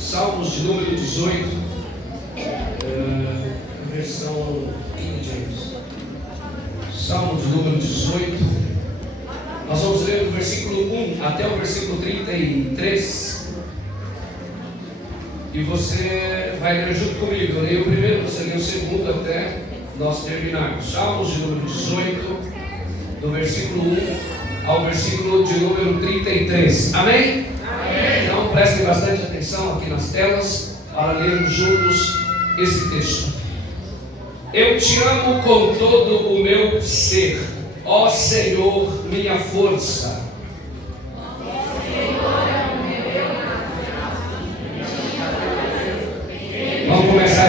Salmos de número 18, versão King James. Salmos de número 18. Nós vamos ler do versículo 1 até o versículo 33. E você vai ler junto comigo. Eu leio o primeiro, você lê o segundo até nós terminarmos. Salmos de número 18, do versículo 1 ao versículo de número 33. Amém? Amém. Então prestem bastante atenção aqui nas telas para lermos juntos esse texto. Eu te amo com todo o meu ser, ó Senhor, minha força. Vamos começar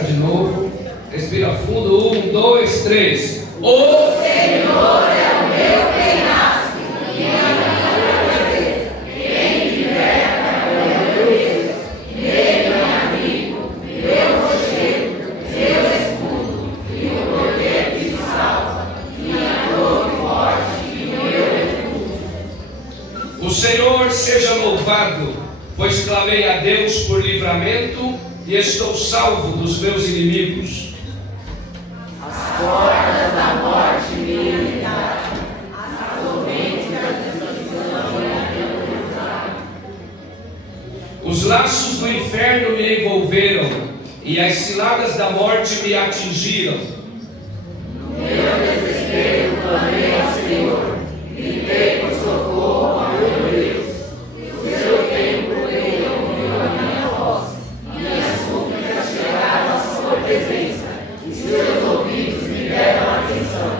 de novo. Respira fundo. 1, 2, 3. O Senhor é o meu penhasco, minha fortaleza, quem liberta meu Deus, meu amigo, meu rochedo, meu escudo, e o poder que me salva, minha torre forte e meu refúgio. O Senhor seja louvado, pois clamei a Deus por livramento e estou salvo dos meus inimigos. As portas da morte me limitaram, as correntes da destruição me aterrorizaram. Os laços do inferno me envolveram e as ciladas da morte me atingiram. No meu desespero clamei ao Senhor, gritei por socorro ao meu Deus. O seu templo ele ouviu a minha voz, minhas súplicas chegaram à sua presença e seus ouvidos me deram atenção.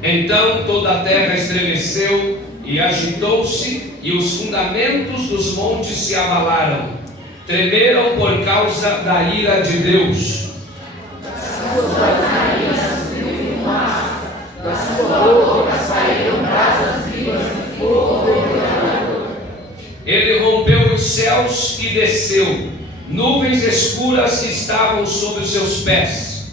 Então toda a terra estremeceu e agitou-se, e os fundamentos dos montes se abalaram, tremeram por causa da ira de Deus. Das suas narinas subiu fumaça, da sua boca saíram brasas vivas de fogo devorador. Ele rompeu os céus e desceu, nuvens escuras estavam sob os seus pés.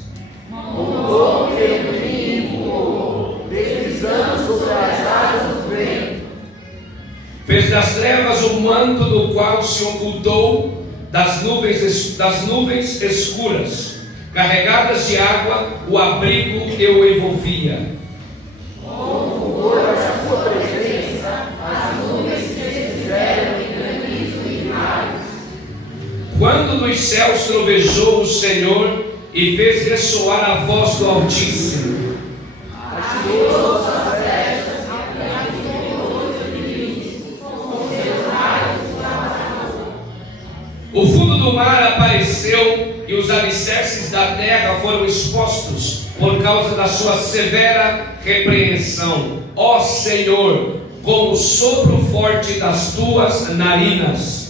Mudou o vento e empurrou, deslizando sobre as asas do vento. Fez das trevas um manto no qual se ocultou, das nuvens escuras, carregadas de água, o abrigo que o envolvia. Com o fulgor da sua presença, as nuvens se desfizeram em granizo e raios. Quando dos céus trovejou o Senhor e fez ressoar a voz do Altíssimo. Atirou suas flechas e atirou os inimigos, com seus raios abalou. O fundo do mar apareceu e os alicerces da terra foram expostos por causa da sua severa repreensão. Ó Senhor, com o sopro forte das tuas narinas.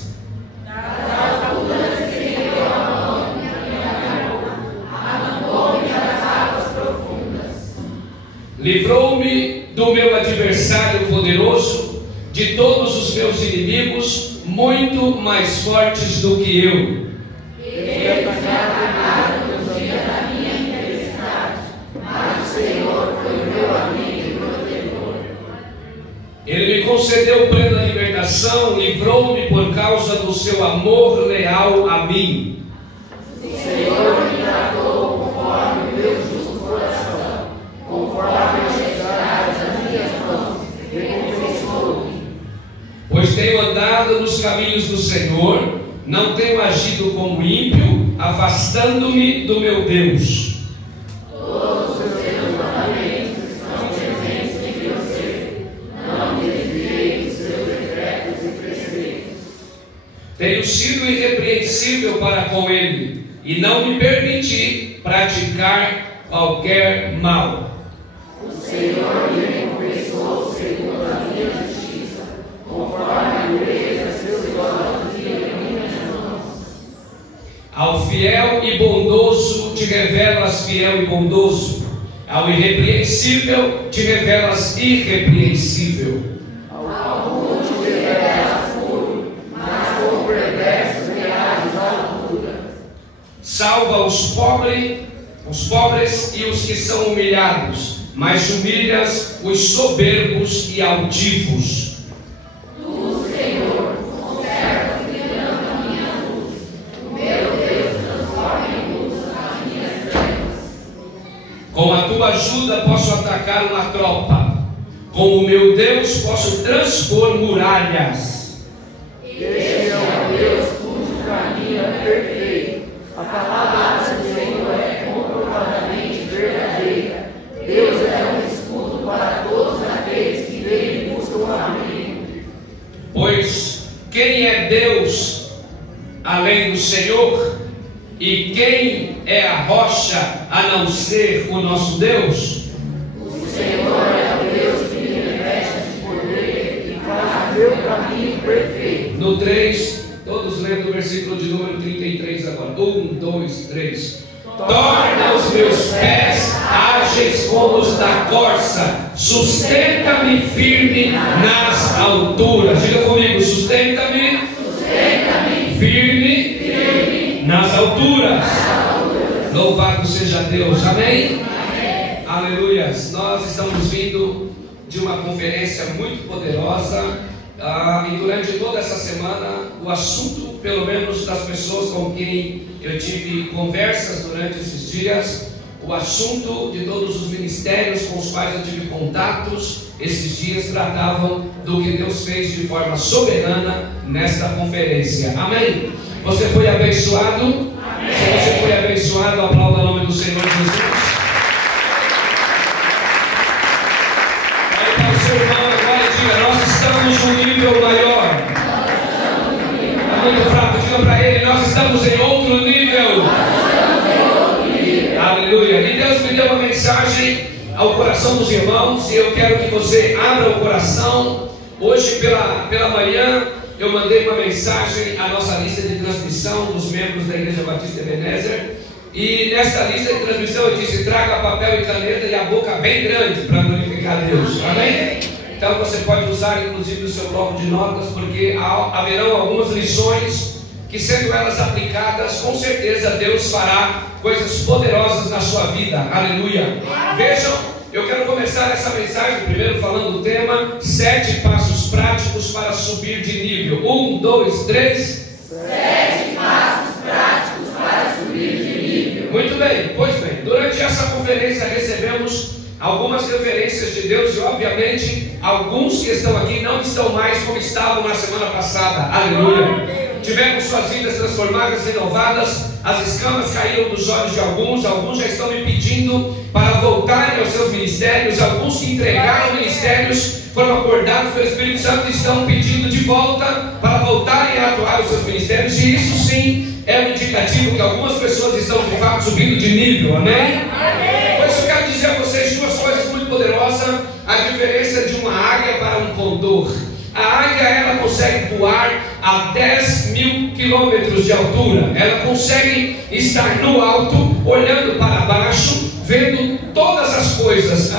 Livrou-me do meu adversário poderoso, de todos os meus inimigos, muito mais fortes do que eu. Ele me atacado no dia da minha infelicidade, mas o Senhor foi o meu amigo e protetor. Ele me concedeu plena libertação, livrou-me por causa do seu amor leal a mim. O Senhor me tratou conforme o meu justo coração, conforme as necessidades das minhas mãos, recompensou-me. Pois tenho andado nos caminhos do Senhor, não tenho agido como ímpio, afastando-me do meu Deus. Todos os seus mandamentos estão presentes em meu ser, não me desviei dos seus decretos e preceitos. Tenho sido irrepreensível para com ele, e não me permiti praticar qualquer mal. O Senhor me recompensou segundo a minha justiça, conforme a dureza de seus olhos e em minhas mãos. Ao fiel e bondoso te revelas fiel e bondoso, ao irrepreensível te revelas irrepreensível. Ao puro te revelas puro, mas com perversos reais altura. Salva os pobres e os que são humilhados, mas humilhas os soberbos e altivos. Tu, Senhor, conservas crianças tua ajuda posso atacar uma tropa. Com o meu Deus posso transpor muralhas. Este é o Deus cujo caminho é perfeito. A palavra do Senhor é comprovadamente verdadeira. Deus é um escudo para todos aqueles que dele buscam abrigo. Pois quem é Deus além do Senhor? E quem é a rocha a não ser o nosso Deus? O Senhor é o Deus que me reveste de poder e faz o meu caminho perfeito. No 3, todos lendo o versículo de número 33 agora. 1, 2, 3. Torna os meus pés ágeis como os da corça, sustenta-me firme nas alturas. Diga comigo, sustenta-me firme nas alturas. Louvado seja Deus, amém? Aleluias. Nós estamos vindo de uma conferência muito poderosa, e durante toda essa semana o assunto, pelo menos das pessoas com quem eu tive conversas durante esses dias, o assunto de todos os ministérios com os quais eu tive contatos esses dias tratavam do que Deus fez de forma soberana nesta conferência. Amém? Você foi abençoado? Amém. Se você foi abençoado, aplauda o nome do Senhor Jesus. Aí para o seu irmão agora diga: nós estamos num nível maior. Está muito fraco, diga para ele: nós estamos em outro nível. Aleluia. E Deus me deu uma mensagem ao coração dos irmãos, e eu quero que você abra o coração. Hoje pela manhã eu mandei uma mensagem à nossa lista de transmissão dos membros da Igreja Batista Ebenezer, e nessa lista de transmissão eu disse: traga papel e caneta e a boca bem grande para glorificar Deus. Amém? Então você pode usar inclusive o seu bloco de notas, porque haverão algumas lições que, sendo elas aplicadas, com certeza Deus fará coisas poderosas na sua vida. Aleluia. Vejam, eu quero começar essa mensagem primeiro falando do tema 7 passos práticos para subir de nível. 1, 2, 3. 7 passos práticos para subir de nível. Muito bem, pois bem, durante essa conferência recebemos algumas referências de Deus, e obviamente alguns que estão aqui não estão mais como estavam na semana passada. Aleluia. Tivemos suas vidas transformadas, renovadas, as escamas caíram dos olhos de alguns já estão me pedindo para voltarem aos seus ministérios, alguns que entregaram ministérios, foram acordados pelo Espírito Santo, estão pedindo de volta para voltarem a atuar os seus ministérios, e isso sim é um indicativo que algumas pessoas estão de fato subindo de nível, amém? Pois eu quero dizer a vocês duas coisas muito poderosas: a diferença de uma águia para um condor. A águia, ela consegue voar a 10.000 quilômetros de altura. Ela consegue estar no alto, olhando para baixo, vendo todas as coisas.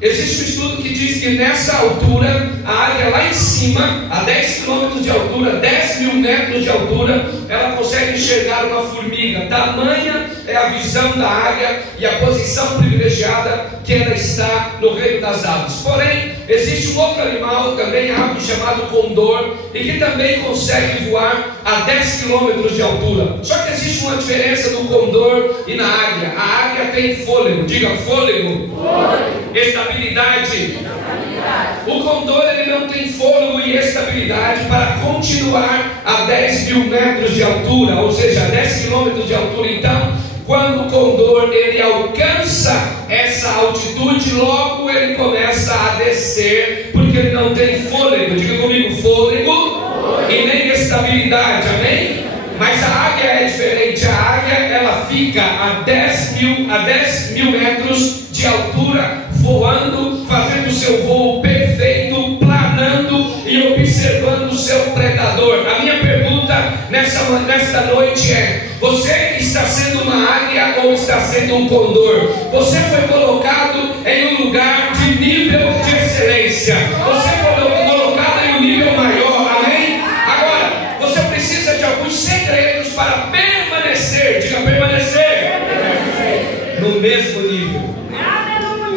Existe um estudo que diz que nessa altura, a águia lá em cima, a 10 quilômetros de altura, 10.000 metros de altura, ela consegue enxergar uma formiga. Tamanha é a visão da águia e a posição privilegiada que ela está no reino das aves. Porém, existe um outro animal, também ave, chamado condor, e que também consegue voar a 10 quilômetros de altura. Só que existe uma diferença do condor e na águia. A águia tem fôlego, diga fôlego. Estabilidade. O condor, ele não tem fôlego e estabilidade para continuar a 10.000 metros de altura, ou seja, 10 quilômetros de altura. Então, quando o condor ele alcança essa altitude, logo ele começa a descer, porque ele não tem fôlego. Diga comigo, fôlego e nem estabilidade, amém? Mas a águia é diferente. A águia, ela fica a 10.000 metros de altura, voando, fazendo o seu voo perfeito, planando e observando o seu predador. A minha pergunta nesta noite é: você está sendo uma águia ou está sendo um condor? Você foi colocado em um lugar de nível de excelência. Você foi colocado em um nível maior, amém? Agora, você precisa de alguns segredos para permanecer, diga permanecer, no mesmo nível.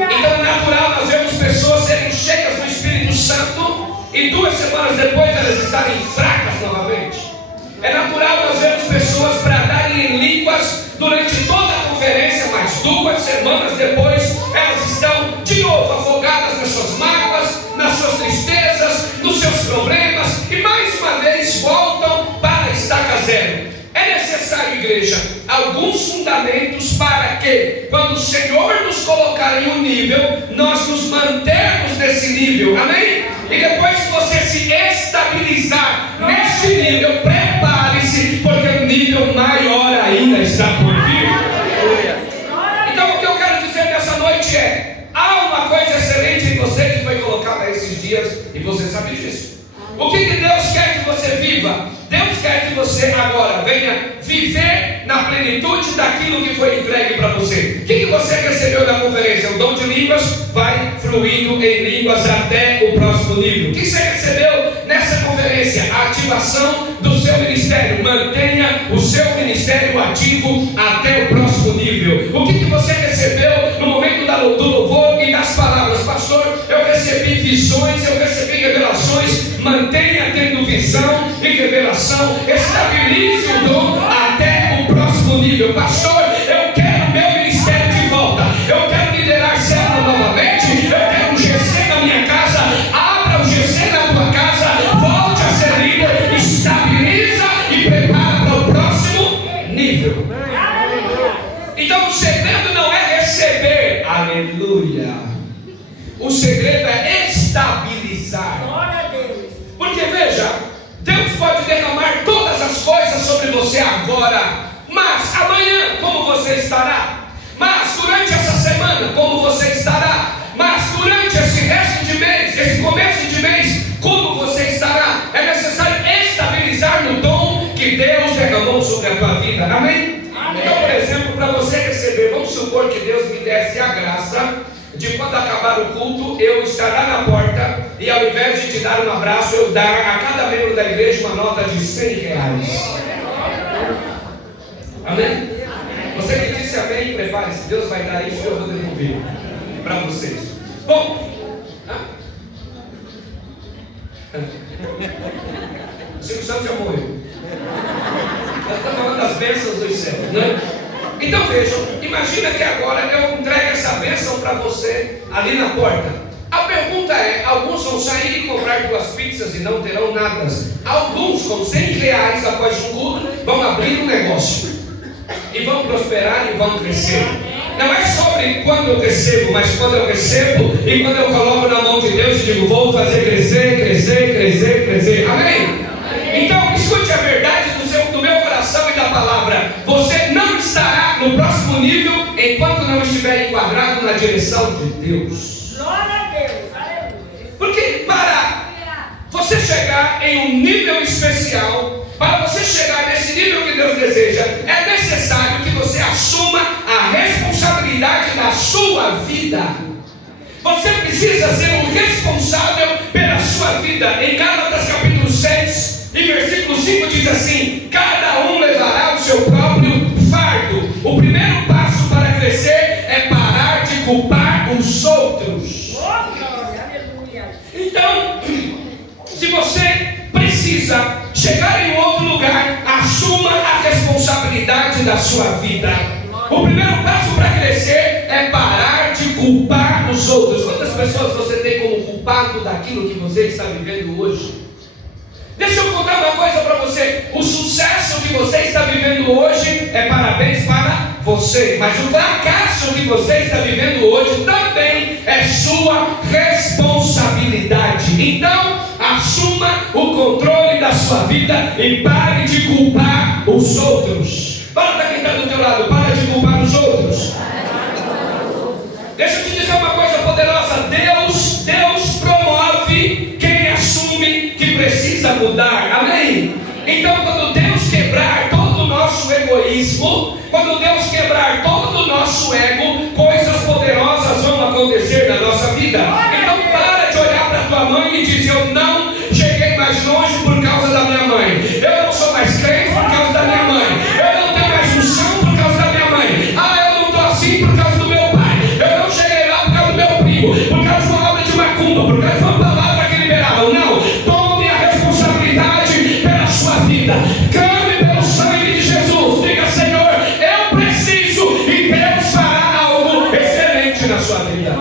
Então é natural nós vemos pessoas serem cheias do Espírito Santo e 2 semanas depois elas estarem fracas novamente. É natural nós vemos pessoas bradarem em línguas durante toda a conferência, mas 2 semanas depois problemas e mais uma vez voltam para a estaca zero. É necessário, igreja, alguns fundamentos para que, quando o Senhor nos colocar em um nível, nós nos mantermos nesse nível, amém? E depois que você se estabilizar neste nível, prepare-se, porque o nível maior ainda está por vir. Então o que eu quero dizer nessa noite é: há uma coisa excelente em você que foi colocada esses dias, e você sabe disso. O que Deus quer que você viva? Deus quer que você agora venha viver na plenitude daquilo que foi entregue para você. O que você recebeu da conferência? O dom de línguas vai fluindo em línguas até o próximo nível. O que você recebeu nessa conferência? A ativação do seu ministério. Mantenha o seu ministério ativo até o próximo nível. O que você recebeu no momento do louvor e das palavras? Pastor, eu recebi visões, eu recebi revelações. Mantenha tendo visão e revelação. Estabilize o dom até o próximo nível. Pastor, eu quero meu ministério de volta. Eu quero liderar célula novamente. Eu quero um GC na minha casa. Abra o GC na tua casa. Volte a ser líder. Estabiliza e prepara para o próximo nível. Então o segredo não é receber. Aleluia. O segredo é estabilizar. Porque veja, Deus pode derramar todas as coisas sobre você agora, mas amanhã como você estará? Mas durante essa semana como você estará? Mas durante esse resto de mês, esse começo de mês, como você estará? É necessário estabilizar no dom que Deus derramou sobre a tua vida, amém? Então, por exemplo, para você receber, vamos supor que Deus me desse a graça de quando acabar o culto, eu estar lá na porta e ao invés de te dar um abraço, eu dar a cada membro da igreja uma nota de R$100. Amém? Você que disse amém, prepare-se, Deus vai dar isso e eu vou devolver para vocês. Bom, o Silvio Santos já morreu. Nós estamos falando das bênçãos dos céus, né? Então vejam, imagina que agora eu entregue essa bênção para você ali na porta. A pergunta é: alguns vão sair e comprar 2 pizzas e não terão nada. Alguns com R$100 após um culto vão abrir um negócio e vão prosperar e vão crescer. Não é sobre quando eu recebo, mas quando eu recebo e quando eu coloco na mão de Deus e digo: vou fazer crescer, crescer, crescer, crescer. Amém? Então escute a verdade do meu coração e da palavra. Você não estará no próximo nível enquanto não estiver enquadrado na direção de Deus. Glória a Deus, aleluia. Porque para você chegar em um nível especial, para você chegar nesse nível que Deus deseja, é necessário que você assuma a responsabilidade da sua vida. Você precisa ser o responsável pela sua vida. Em Gálatas capítulo 6 e versículo 5 diz assim: cada um levará o seu próprio fardo. O primeiro passo para crescer é parar de culpar os outros. Então, se você precisa chegar em outro lugar, assuma a responsabilidade da sua vida. O primeiro passo para crescer é parar de culpar os outros. Quantas pessoas você tem como culpado daquilo que você está vivendo hoje? Deixa eu contar uma coisa para você. O sucesso que você está vivendo hoje é parabéns para você, mas o fracasso que você está vivendo hoje também é sua responsabilidade. Então, assuma o controle da sua vida e pare de culpar os outros. Fala para quem está do teu lado: para de culpar os outros. Deixa eu te dizer uma coisa poderosa. Deus promove quem assume que precisa mudar. Amém? Então, quando Deus quebrar todo o nosso egoísmo, quando Deus quebrar todo o nosso ego, coisas poderosas vão acontecer na nossa vida. Então para de olhar para tua mãe e dizer: eu não cheguei mais longe por causa da minha mãe, eu não sou mais crente por causa da minha mãe, eu não tenho mais unção por causa da minha mãe, eu não estou assim por causa do meu pai, eu não cheguei lá por causa do meu primo, por causa de uma obra de macumba, por causa de uma palavra que liberavam. Não, tome a responsabilidade pela sua vida. Clame pelo sangue de Jesus. Diga: Senhor, eu preciso, e Deus fará algo excelente na sua vida.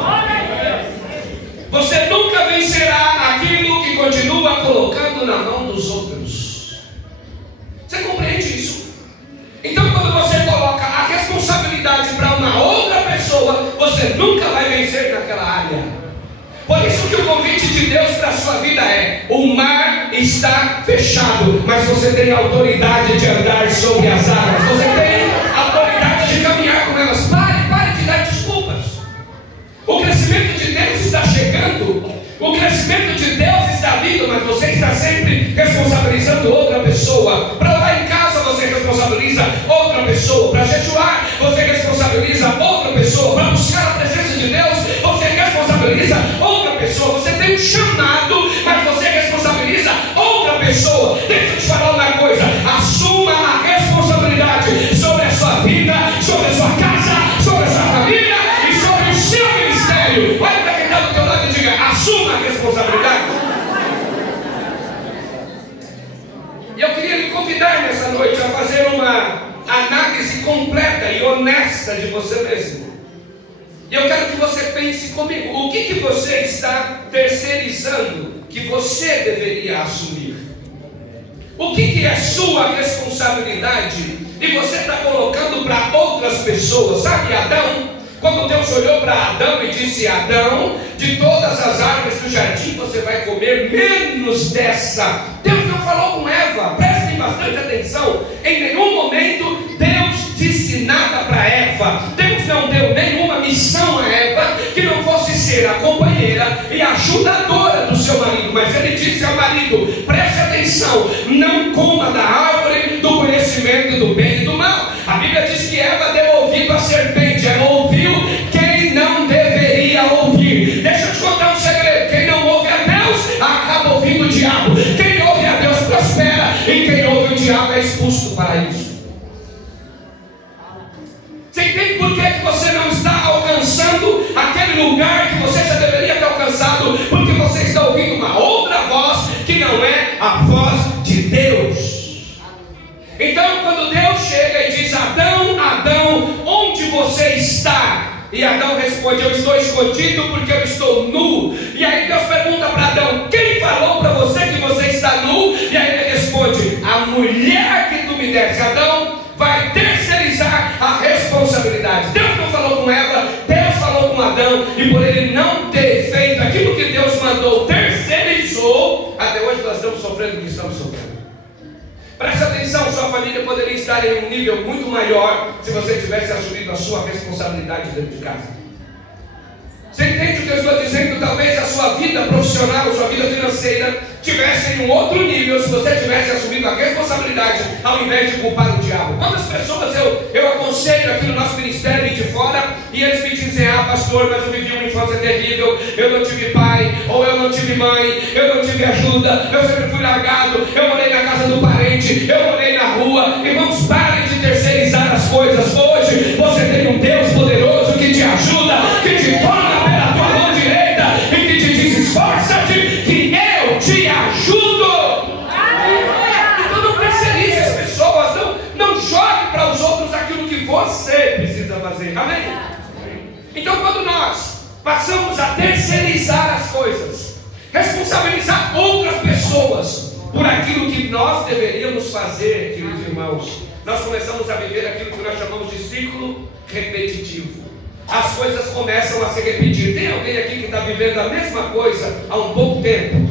convite de Deus para a sua vida é: o mar está fechado, mas você tem autoridade de andar sobre as águas, você tem autoridade de caminhar com elas. Pare de dar desculpas. O crescimento de Deus está chegando, o crescimento de Deus está vindo, mas você está sempre responsabilizando outra pessoa. Para orar em casa, você responsabiliza outra pessoa. Para jejuar, você responsabiliza outra pessoa. Para buscar a presença de Deus, você responsabiliza outra pessoa. Você tem um chamado, mas você responsabiliza outra pessoa. Deixa eu te falar uma coisa: assuma a responsabilidade sobre a sua vida, sobre a sua casa, sobre a sua família e sobre o seu ministério. Olha para quem está do teu lado e diga: assuma a responsabilidade. E eu queria lhe convidar nessa noite a fazer uma análise completa e honesta de você mesmo. E eu quero que você pense comigo: o que você está terceirizando que você deveria assumir? O que é sua responsabilidade e você está colocando para outras pessoas? Sabe Adão? Quando Deus olhou para Adão e disse: Adão, de todas as árvores do jardim você vai comer, menos dessa. Deus não falou com Eva, prestem bastante atenção. Em nenhum momento Deus disse nada para Eva. Deus não deu nenhuma missão a Eva que não fosse ser a companheira e a ajudadora do seu marido. Mas ele disse ao marido: preste atenção, não coma da árvore do conhecimento do bem e do mal. A Bíblia diz que Eva deu ouvido à serpente, ela ouviu quem não deveria ouvir. Deixa eu te contar um segredo: quem não ouve a Deus acaba ouvindo o diabo. Quem ouve a Deus prospera, e quem ouve o diabo é expulso do paraíso. Você entende por que você não está alcançando aquele lugar que você já deveria ter alcançado? Porque você está ouvindo uma outra voz que não é a voz de Deus. Então, quando Deus chega e diz: Adão, Adão, onde você está? E Adão responde: eu estou escondido porque eu estou nu. E aí Deus pergunta para Adão: quem falou para você que você está nu? E aí ele responde: a mulher que tu me deste. Adão vai terceirizar a responsabilidade. Deus não falou com Eva, Deus falou com Adão. E por ele não ter feito aquilo que Deus mandou, terceirizou. Até hoje nós estamos sofrendo o que estamos sofrendo. Preste atenção: sua família poderia estar em um nível muito maior se você tivesse assumido a sua responsabilidade dentro de casa. Você entende o que eu estou dizendo? Talvez a sua vida profissional, a sua vida financeira tivesse em um outro nível se você tivesse assumido a responsabilidade ao invés de culpar o diabo. Quantas pessoas eu aconselho aqui no nosso ministério e de fora, e eles me dizem: ah, pastor, mas eu vivi uma infância terrível, eu não tive pai, ou eu não tive mãe, eu não tive ajuda, eu sempre fui largado, eu morei na casa do parente, eu morei na rua. Irmãos, parem de terceirizar as coisas. Hoje você tem um Deus poderoso que te ajuda, que te toma pela tua mão direita e que te diz: esforça-te que eu te ajudo. Então não terceirize as pessoas, não jogue para os outros aquilo que você precisa fazer. Amém? Então, quando nós passamos a terceirizar as coisas, responsabilizar outras pessoas por aquilo que nós deveríamos fazer, queridos irmãos, nós começamos a viver aquilo que nós chamamos de ciclo repetitivo. As coisas começam a se repetir. Tem alguém aqui que está vivendo a mesma coisa há um bom tempo?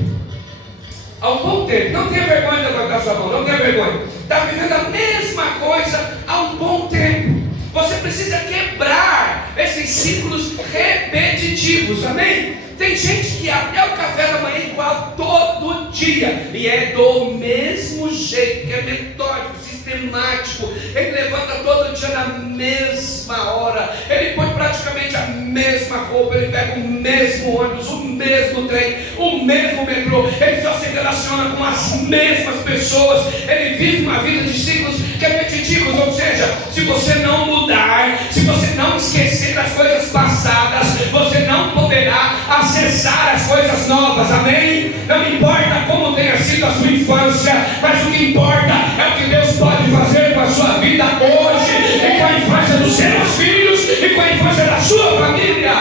Há um bom tempo. Não tenha vergonha de levantar sua mão, não tenha vergonha. Está vivendo a mesma coisa há um bom tempo. Você precisa quebrar esses ciclos repetitivos, amém? Tem gente que até o café da manhã é igual todo dia, e é do mesmo jeito, que é metódico, sistemático. Ele levanta todo dia na mesma hora, ele põe praticamente a mesma roupa, ele pega o mesmo ônibus, o mesmo trem, o mesmo metrô, ele só se relaciona com as mesmas pessoas, ele vive uma vida de ciclos repetitivos. Ou seja, se você não mudar, se você não esquecer das coisas passadas, você não poderá acessar as coisas novas, amém? Não importa como tenha sido a sua infância, mas o que importa é o que Deus pode fazer com a sua vida hoje, e com a infância dos seus filhos, e com a infância da sua família.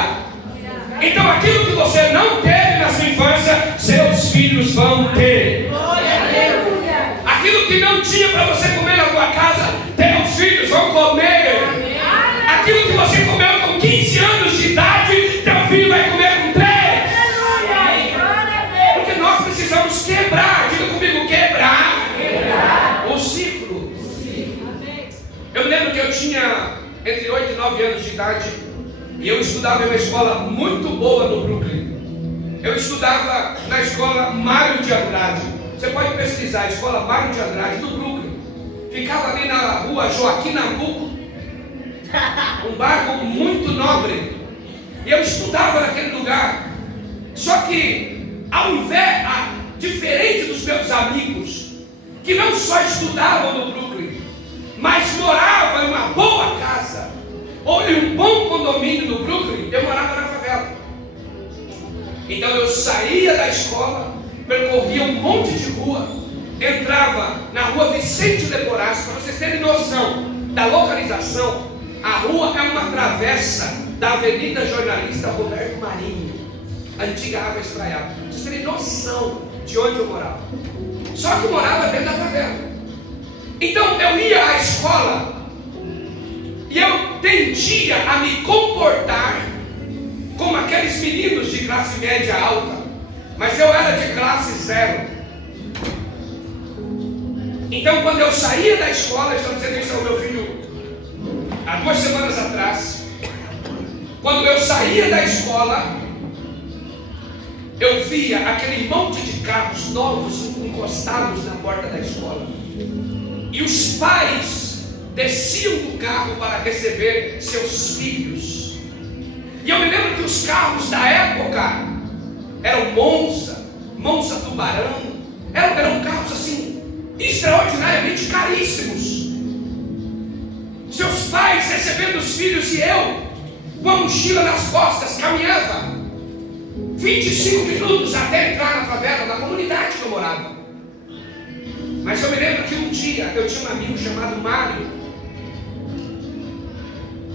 Então aquilo que você não teve na sua infância, seus filhos vão ter. Aquilo que não tinha para você comer na tua casa, teus filhos vão comer. Aquilo que você comeu com 15 anos de idade, teu filho vai comer com 3. idade e eu estudava em uma escola muito boa no Brooklyn. Eu estudava na escola Mário de Andrade. Você pode pesquisar, a escola Mário de Andrade do Brooklyn. Ficava ali na rua Joaquim Nabuco, um bairro muito nobre. E eu estudava naquele lugar. Só que, diferente dos meus amigos, que não só estudavam no Brooklyn, mas moravam em uma boa casa, ou em um bom condomínio no Brooklyn, eu morava na favela. Então eu saía da escola, percorria um monte de rua, entrava na rua Vicente Leporaço. Para vocês terem noção da localização, a rua é uma travessa da Avenida Jornalista Roberto Marinho, antiga Água Espraiada. Para vocês terem noção de onde eu morava. Só que eu morava dentro da favela. Então eu ia à escola e eu tendia a me comportar como aqueles meninos de classe média alta, mas eu era de classe zero. Então quando eu saía da escola, eu estou dizendo isso ao meu filho há 2 semanas atrás, quando eu saía da escola, eu via aquele monte de carros novos encostados na porta da escola, e os pais desciam do carro para receber seus filhos. E eu me lembro que os carros da época eram Monza Tubarão, eram carros assim extraordinariamente caríssimos. Seus pais recebendo os filhos, e eu com a mochila nas costas caminhava 25 minutos até entrar na favela, na comunidade que eu morava. Mas eu me lembro que um dia eu tinha um amigo chamado Mário,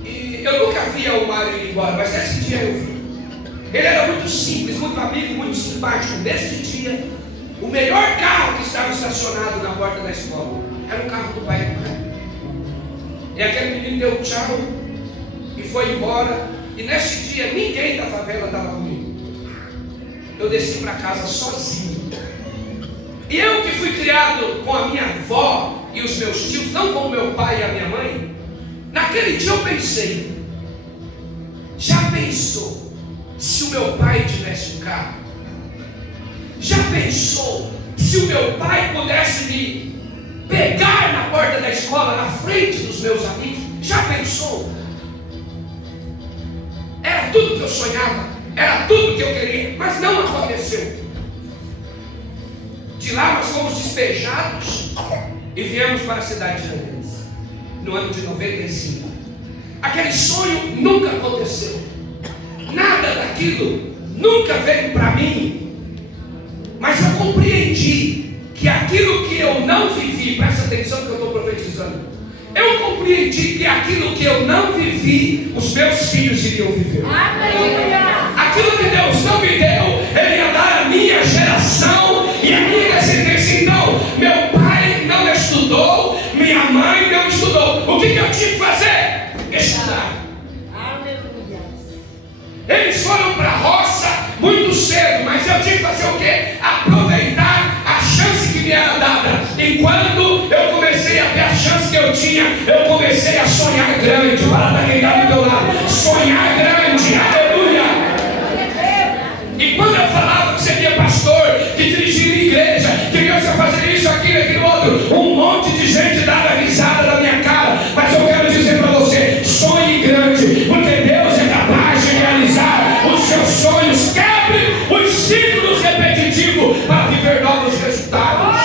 e eu nunca via o Mário ir embora, mas nesse dia eu vi. Ele era muito simples, muito amigo, muito simpático. Neste dia, o melhor carro que estava estacionado na porta da escola era o carro do pai do cara. E aquele menino deu tchau e foi embora. E nesse dia ninguém da favela estava comigo. Eu desci para casa sozinho. E eu que fui criado com a minha avó e os meus tios, não com o meu pai e a minha mãe, naquele dia eu pensei: já pensou se o meu pai tivesse um carro? Já pensou se o meu pai pudesse me pegar na porta da escola, na frente dos meus amigos? Já pensou? Era tudo que eu sonhava, era tudo que eu queria, mas não aconteceu. De lá nós fomos despejados e viemos para a cidade de Tiradentes, no ano de 95. Aquele sonho nunca aconteceu, nada daquilo nunca veio para mim. Mas eu compreendi que aquilo que eu não vivi, presta atenção que eu estou profetizando, eu compreendi que aquilo que eu não vivi, os meus filhos iriam viver. Aquilo que Deus não me deu, Ele ia dar à minha geração e à minha descendência. Então, meu pai não estudou, minha mãe não estudou. O que eu tinha que fazer? Estudar. Eles foram para a roça muito cedo, mas eu tinha que fazer o quê? Aproveitar a chance que me era dada. E quando eu comecei a ver a chance que eu tinha, eu comecei a sonhar grande. Para quem está do meu lado, sonhar grande, aleluia. E quando eu falava que seria pastor, que dirigiria igreja, que Deus ia fazer isso, aquilo, aquilo outro, um monte de gente dava risada na minha cara. Mas eu quero dizer para você: sonhe grande, porque Deus é capaz de realizar os seus sonhos. Quebre os ciclos repetitivos para viver novos resultados.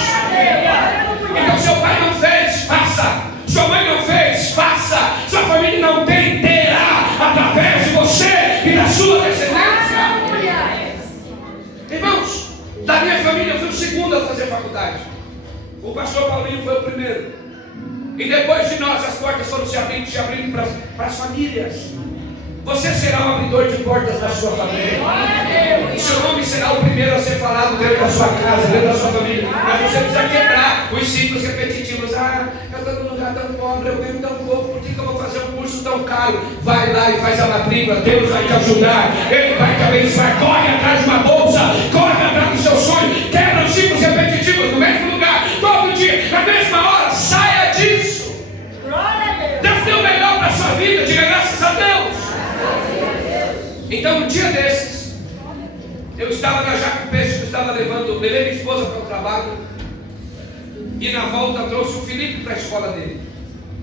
Então, seu pai não fez, faça. Sua mãe não fez, faça. Sua família não tem, terá através de você e da sua descendência. Irmãos, da minha família eu fui o segundo a fazer faculdade. O pastor Paulinho foi o primeiro. E depois de nós, as portas foram se abrindo para as famílias. Você será um abridor de portas da sua família. O seu nome será o primeiro a ser falado dentro da sua casa, dentro da sua família. Mas você precisa quebrar os ciclos repetitivos. Eu estou num lugar tão pobre, eu ganho tão pouco, por que eu vou fazer um curso tão caro? Vai lá e faz a matrícula, Deus vai te ajudar, Ele vai te abençoar. Corre atrás de uma bolsa, corre atrás do seu sonho, quebra os ciclos repetitivos no mesmo lugar, todo dia, na mesma hora. Saia disso. Deus deu o melhor para a sua vida, diga graças a Deus. levei minha esposa para o trabalho, e na volta trouxe o Felipe para a escola dele.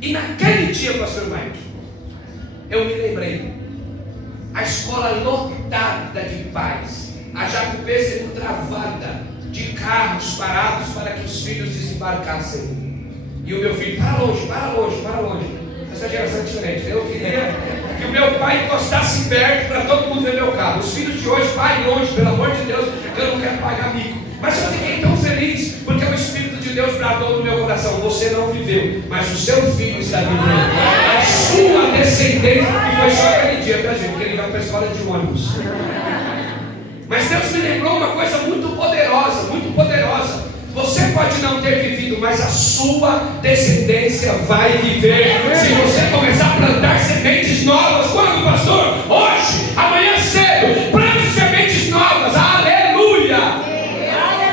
E naquele dia, pastor Mike, eu me lembrei, a escola lotada de pais, a Jacupê sendo travada de carros parados para que os filhos desembarcassem. E o meu filho, para longe, para longe, para longe. Essa geração é diferente. Eu queria que o meu pai encostasse perto para todo mundo ver meu carro. Os filhos de hoje, pai, longe, pelo amor de Deus, eu não quero pagar mico. Mas eu fiquei tão feliz, porque o Espírito de Deus bradou no meu coração: você não viveu, mas o seu filho está vivendo. A sua descendência, e foi só aquele dia, tá, gente? Porque ele vai para a escola de ônibus. Mas Deus me lembrou uma coisa muito poderosa, muito poderosa. Você pode não ter vivido, mas a sua descendência vai viver. Se você começar a plantar sementes novas. Quando, pastor? Hoje, amanhã cedo. Plante sementes novas. Aleluia!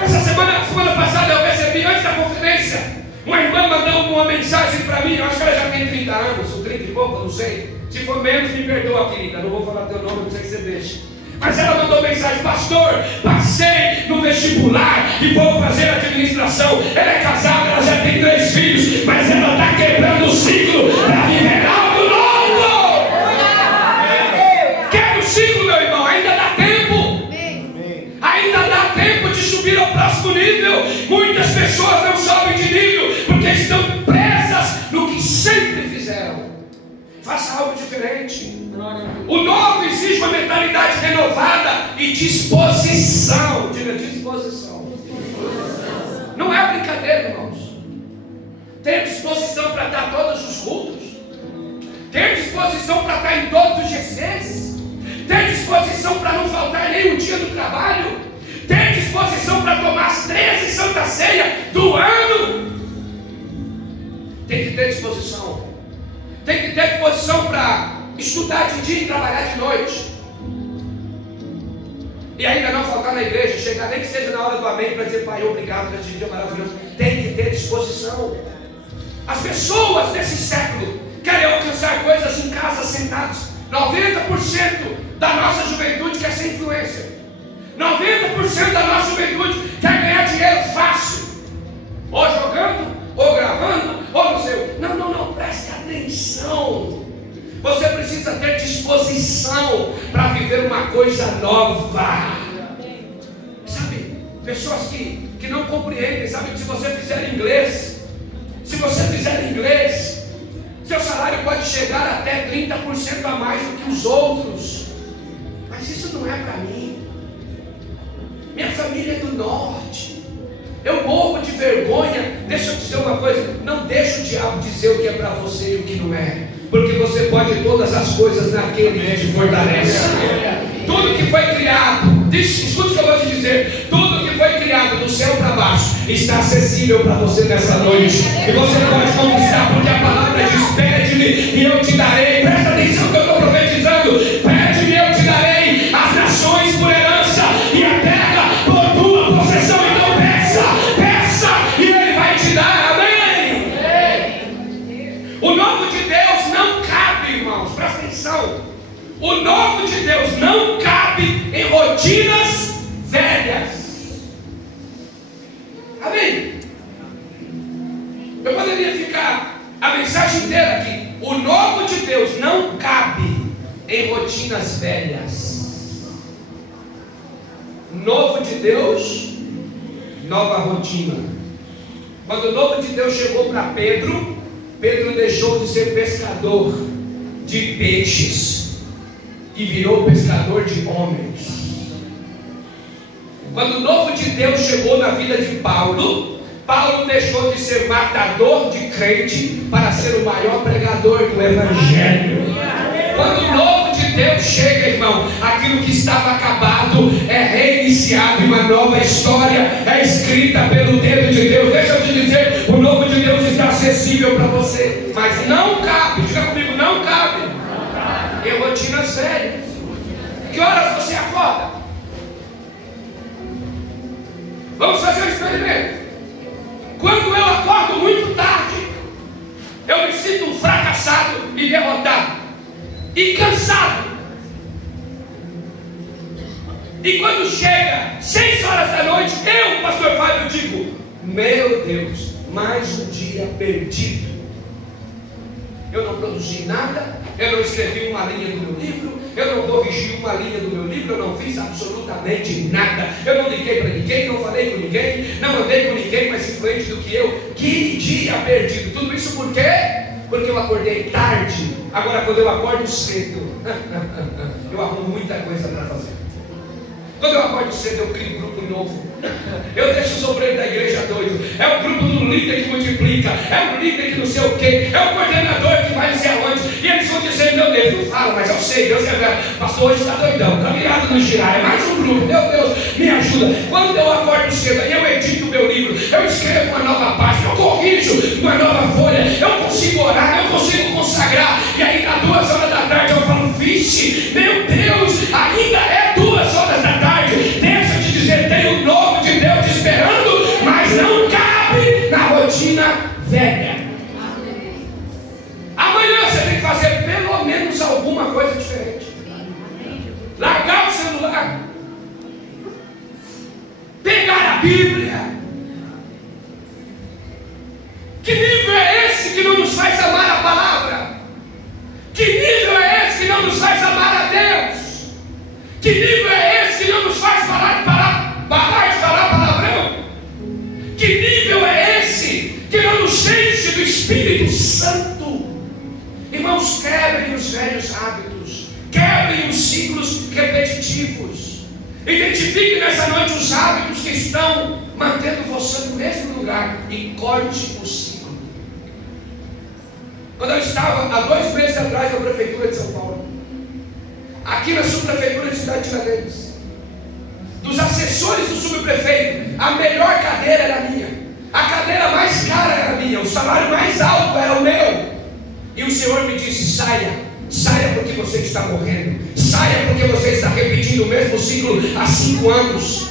Essa semana passada eu recebi, antes da conferência, uma irmã mandou uma mensagem para mim. Eu acho que ela já tem 30 anos, ou 30 e pouco, não sei. Se for menos, me perdoa, querida. Não vou falar teu nome, não sei que você deixa. Mas ela mandou mensagem: pastor, passei no vestibular e vou fazer administração. Ela é casada, ela já tem 3 filhos, mas ela está quebrando o ciclo para viver algo novo. Quebra o ciclo, meu irmão, ainda dá tempo. Ainda dá tempo de subir ao próximo nível. Muitas pessoas não sobem de nível porque estão presas no que sempre fizeram. Faça algo diferente. O novo exige uma mentalidade renovada e disposição. Diga disposição. Não é brincadeira, irmãos. Ter disposição para dar todos os cultos. Ter disposição para estar em todos os GCs. Ter disposição para não faltar nem um dia do trabalho. Ter disposição para tomar as 13 Santa Ceia do ano. Tem que ter disposição. Tem que ter disposição para estudar de dia e trabalhar de noite. E ainda não faltar na igreja, chegar nem que seja na hora do amém para dizer: pai, obrigado por esse dia maravilhoso. Tem que ter disposição. As pessoas desse século querem alcançar coisas em casa sentados. 90% da nossa juventude quer ser influencer. 90% da nossa juventude quer ganhar dinheiro fácil, ou jogando, ou gravando, ou não sei. Não, preste atenção. Você precisa ter disposição para viver uma coisa nova. Sabe, pessoas que não compreendem, sabe que se você fizer inglês, seu salário pode chegar até 30% a mais do que os outros. Mas isso não é para mim. Minha família é do norte. Eu morro de vergonha. Deixa eu dizer uma coisa: não deixa o diabo dizer o que é para você e o que não é, porque você pode todas as coisas naquele que te fortalece. Tudo que foi criado, escute o que eu vou te dizer, tudo que foi criado do céu para baixo está acessível para você nessa noite. E você pode conquistar, porque a palavra diz: pede-me e eu te darei. Presta atenção que eu estou profetizando. Pede-me e eu te darei as nações por herança e a terra por tua possessão. Então peça e ele vai te dar. Amém? O novo de Deus não cabe, irmãos, presta atenção. O novo de Deus não cabe em rotinas velhas. Amém? Eu poderia ficar a mensagem inteira aqui. O novo de Deus não cabe em rotinas velhas. Novo de Deus, nova rotina. Quando o novo de Deus chegou para Pedro, Pedro deixou de ser pescador de peixes e virou pescador de homens. Quando o novo de Deus chegou na vida de Paulo, Paulo deixou de ser matador de crente para ser o maior pregador do evangelho. Quando o novo de Deus chega, irmão, aquilo que estava acabado é reiniciado e uma nova história é escrita pelo dedo de Deus. Deixa eu te dizer, o novo de Deus está acessível para você, mas não cabe, diga comigo, não cabe em rotinas velhas. Que horas você acorda? Vamos fazer um experimento. Quando eu acordo muito tarde, eu me sinto um fracassado e derrotado e cansado. E quando chega 6 horas da noite, eu, pastor Fábio, digo: meu Deus, mais um dia perdido. Eu não produzi nada, eu não escrevi uma linha do meu livro, eu não corrigi uma linha do meu livro, eu não fiz absolutamente nada. Eu não liguei para ninguém, não falei com ninguém, não andei com ninguém mais influente do que eu. Que dia perdido! Tudo isso por quê? Porque eu acordei tarde. Agora, quando eu acordo cedo, eu arrumo muita coisa para fazer. Quando eu acordo cedo, eu crio um grupo novo. Eu deixo os obreiros da igreja doido. É o grupo do líder que multiplica. É o líder que não sei o quê. É o coordenador que vai não sei aonde. E eles vão dizer: meu Deus, não fala, mas eu sei. Deus quer. Pastor, hoje está doidão. Está virado no girar. É mais um grupo. Meu Deus, me ajuda. Quando eu acordo cedo, eu edito o meu livro. Eu escrevo uma nova página. Eu corrijo uma nova folha. Eu consigo orar. Eu consigo consagrar. E aí, às 2 horas da tarde, eu falo: vixe, meu Deus, ainda é 2 horas da tarde. Deixa eu te dizer, tem um novo de Deus te esperando, mas não cabe na rotina velha. Amanhã você tem que fazer pelo menos alguma coisa diferente. Largar o celular, pegar a Bíblia. Que nível é esse que não nos faz amar a palavra? Que nível é esse que não nos faz amar a Deus? Que nível é esse que não nos faz parar de falar palavrão? Que nível é esse que não nos enche do Espírito Santo? Irmãos, quebrem os velhos hábitos, quebrem os ciclos repetitivos. Identifique nessa noite os hábitos que estão mantendo você no mesmo lugar e corte o ciclo. Quando eu estava há 2 meses atrás na prefeitura de São Paulo, aqui na subprefeitura de Cidade Tiradentes, dos assessores do subprefeito, a melhor cadeira era minha, a cadeira mais cara era minha, o salário mais alto era o meu. E o Senhor me disse: saia porque você está morrendo, saia porque você está repetindo o mesmo ciclo há 5 anos.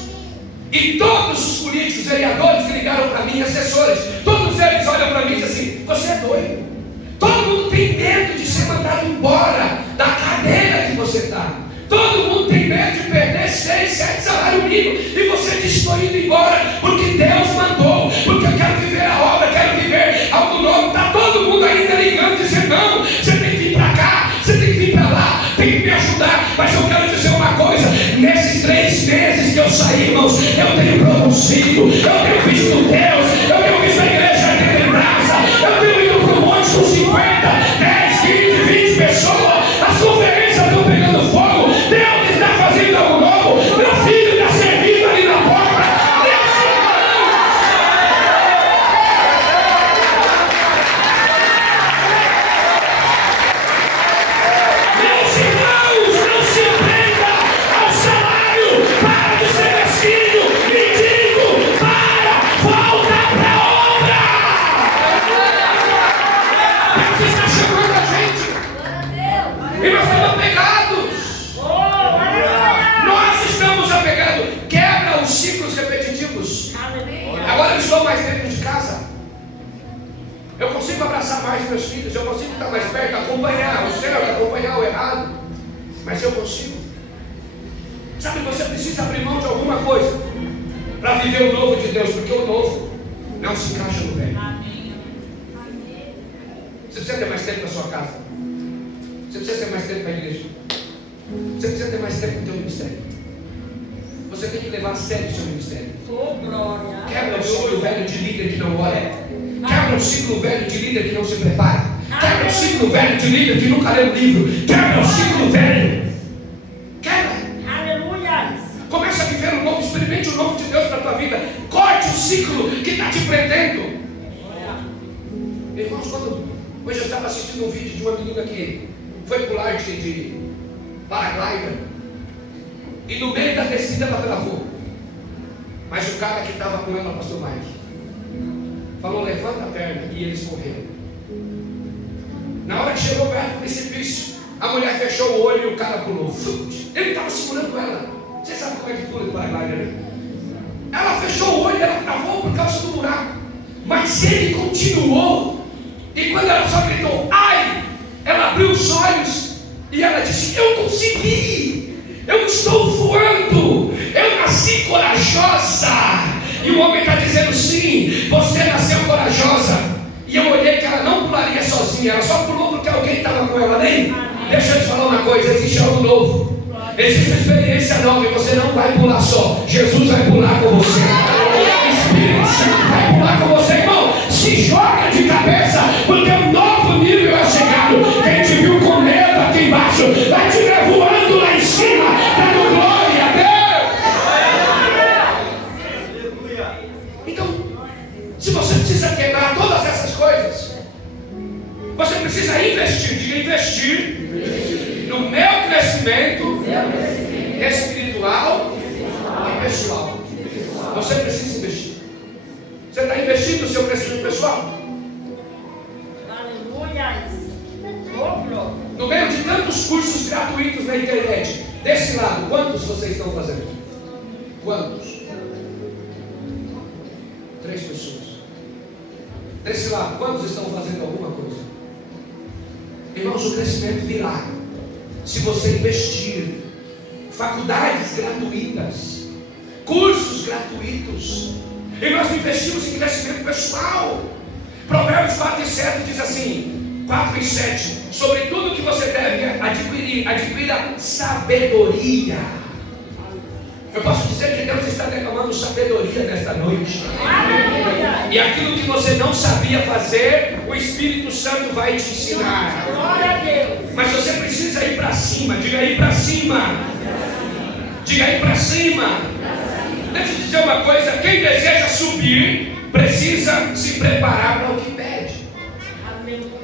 E todos os políticos, vereadores que ligaram para mim, assessores, todos eles olham para mim e dizem assim: você é doido. Todo mundo tem medo de ser mandado embora da cadeira que você está. Todo mundo tem medo de perder 6, 7 salários mínimos. E você diz: estou indo embora porque Deus mandou, porque eu quero viver a obra, quero viver algo novo. Está todo mundo ainda ligando e dizendo: não, você tem que vir para cá, você tem que vir para lá, tem que me ajudar. Mas eu quero dizer uma coisa: nesses 3 meses que eu saí, irmãos, eu tenho produzido, eu tenho visto Deus, eu tenho visto a igreja ter graça, eu tenho ido para o monte com 50, 10, 15, 20 pessoas. As conferências estão pegando fogo. Deus está fazendo algo novo. Meu filho está servindo ali na porta. Meus irmãos, não se prenda ao salário. Para de ser mesquinho, mendigo. Volta para a obra. Deus está chamando a gente. E nós estamos apegados. Nós estamos apegados. Quebra os ciclos repetitivos. Agora eu estou mais dentro de casa. Eu consigo abraçar mais meus filhos. Eu consigo estar mais perto, acompanhar o certo, acompanhar o errado. Mas eu consigo. Sabe, você precisa abrir mão de alguma coisa para viver o novo de Deus. Porque o novo não se encaixa no velho. Você precisa ter mais tempo na sua casa. Você precisa ter mais tempo para a igreja. Você precisa ter mais tempo no seu ministério. Você tem que levar a sério o seu ministério. Quebra o ciclo velho de líder que não ora. Quebra o ciclo velho de líder que não se prepara. Quebra o ciclo velho de líder que nunca lê um livro. Quebra o ciclo velho. Quebra. Aleluia. Começa a viver o novo. Experimente o novo de Deus para a tua vida. Corte o ciclo que está te prendendo. Irmãos, hoje eu estava assistindo um vídeo de uma menina que foi pular de paraglider e no meio da descida ela travou. Mas o cara que estava com ela, pastor Mike, falou: levanta a perna, e eles correram. Na hora que chegou perto do precipício, a mulher fechou o olho e o cara pulou. Ele estava segurando ela. Você sabe como é que pula de paraglider, né? Ela fechou o olho e ela travou por causa do buraco. Mas ele continuou. E quando ela só gritou: ai! Ela abriu os olhos e ela disse: eu consegui! Eu estou voando. Eu nasci corajosa. E o homem está dizendo: sim, você nasceu corajosa. E eu olhei que ela não pularia sozinha. Ela só pulou porque alguém estava com ela. Nem? Deixa eu te falar uma coisa: existe algo novo. Existe uma experiência nova. E você não vai pular só. Jesus vai pular com você. O Espírito Santo vai pular com você, irmão. Se joga de cabeça, porque um novo nível é chegado. Quem te viu com medo aqui embaixo vai te ver voando lá em cima, dando glória a Deus. Então, se você precisa quebrar todas essas coisas, você precisa investir no meu crescimento espiritual e pessoal. Você precisa investir. Você está investindo no seu crescimento pessoal? Aleluia! No meio de tantos cursos gratuitos na internet, desse lado, quantos vocês estão fazendo? Quantos? 3 pessoas. Desse lado, quantos estão fazendo alguma coisa? Irmãos, o crescimento virá se você investir. Faculdades gratuitas, cursos gratuitos. E nós investimos em crescimento pessoal. Provérbios 4 e 7 diz assim, 4 e 7: sobre tudo que você deve adquirir, adquira sabedoria. Eu posso dizer que Deus está derramando sabedoria nesta noite. Aleluia! E aquilo que você não sabia fazer, o Espírito Santo vai te ensinar. Glória a Deus! Mas você precisa ir para cima. Diga aí para cima. Diga aí para cima. Deixa eu dizer uma coisa: quem deseja subir precisa se preparar para o que pede.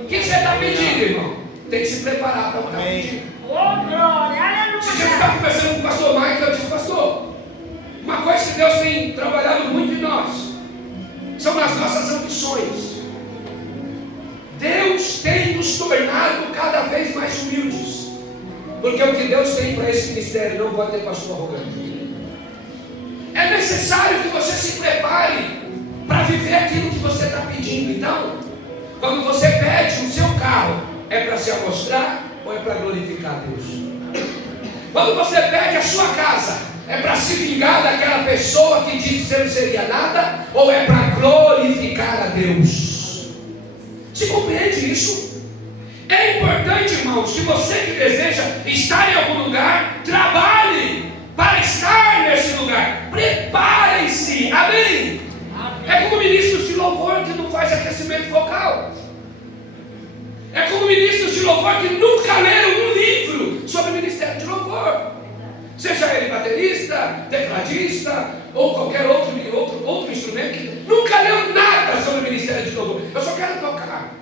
O que você está pedindo, irmão? Tem que se preparar para o que está pedindo. Oh, glória! Aleluia! Se você ficar conversando com o pastor Mike, eu disse: pastor, uma coisa que Deus tem trabalhado muito em nós são as nossas ambições. Deus tem nos tornado cada vez mais humildes, porque o que Deus tem para esse ministério não pode ter pastor arrogante. É necessário que você se prepare para viver aquilo que você está pedindo. Então, quando você pede o seu carro, é para se amostrar ou é para glorificar a Deus? Quando você pede a sua casa, é para se vingar daquela pessoa que disse que você não seria nada, ou é para glorificar a Deus? Se compreende isso? É importante, irmãos, que você que deseja estar em algum lugar, trabalhe para estar nesse lugar. Preparem-se, amém? É como ministros de louvor que não faz aquecimento vocal. É como ministros de louvor que nunca leram um livro sobre ministério de louvor. Seja ele baterista, tecladista ou qualquer outro instrumento que nunca leu nada sobre ministério de louvor. Eu só quero tocar.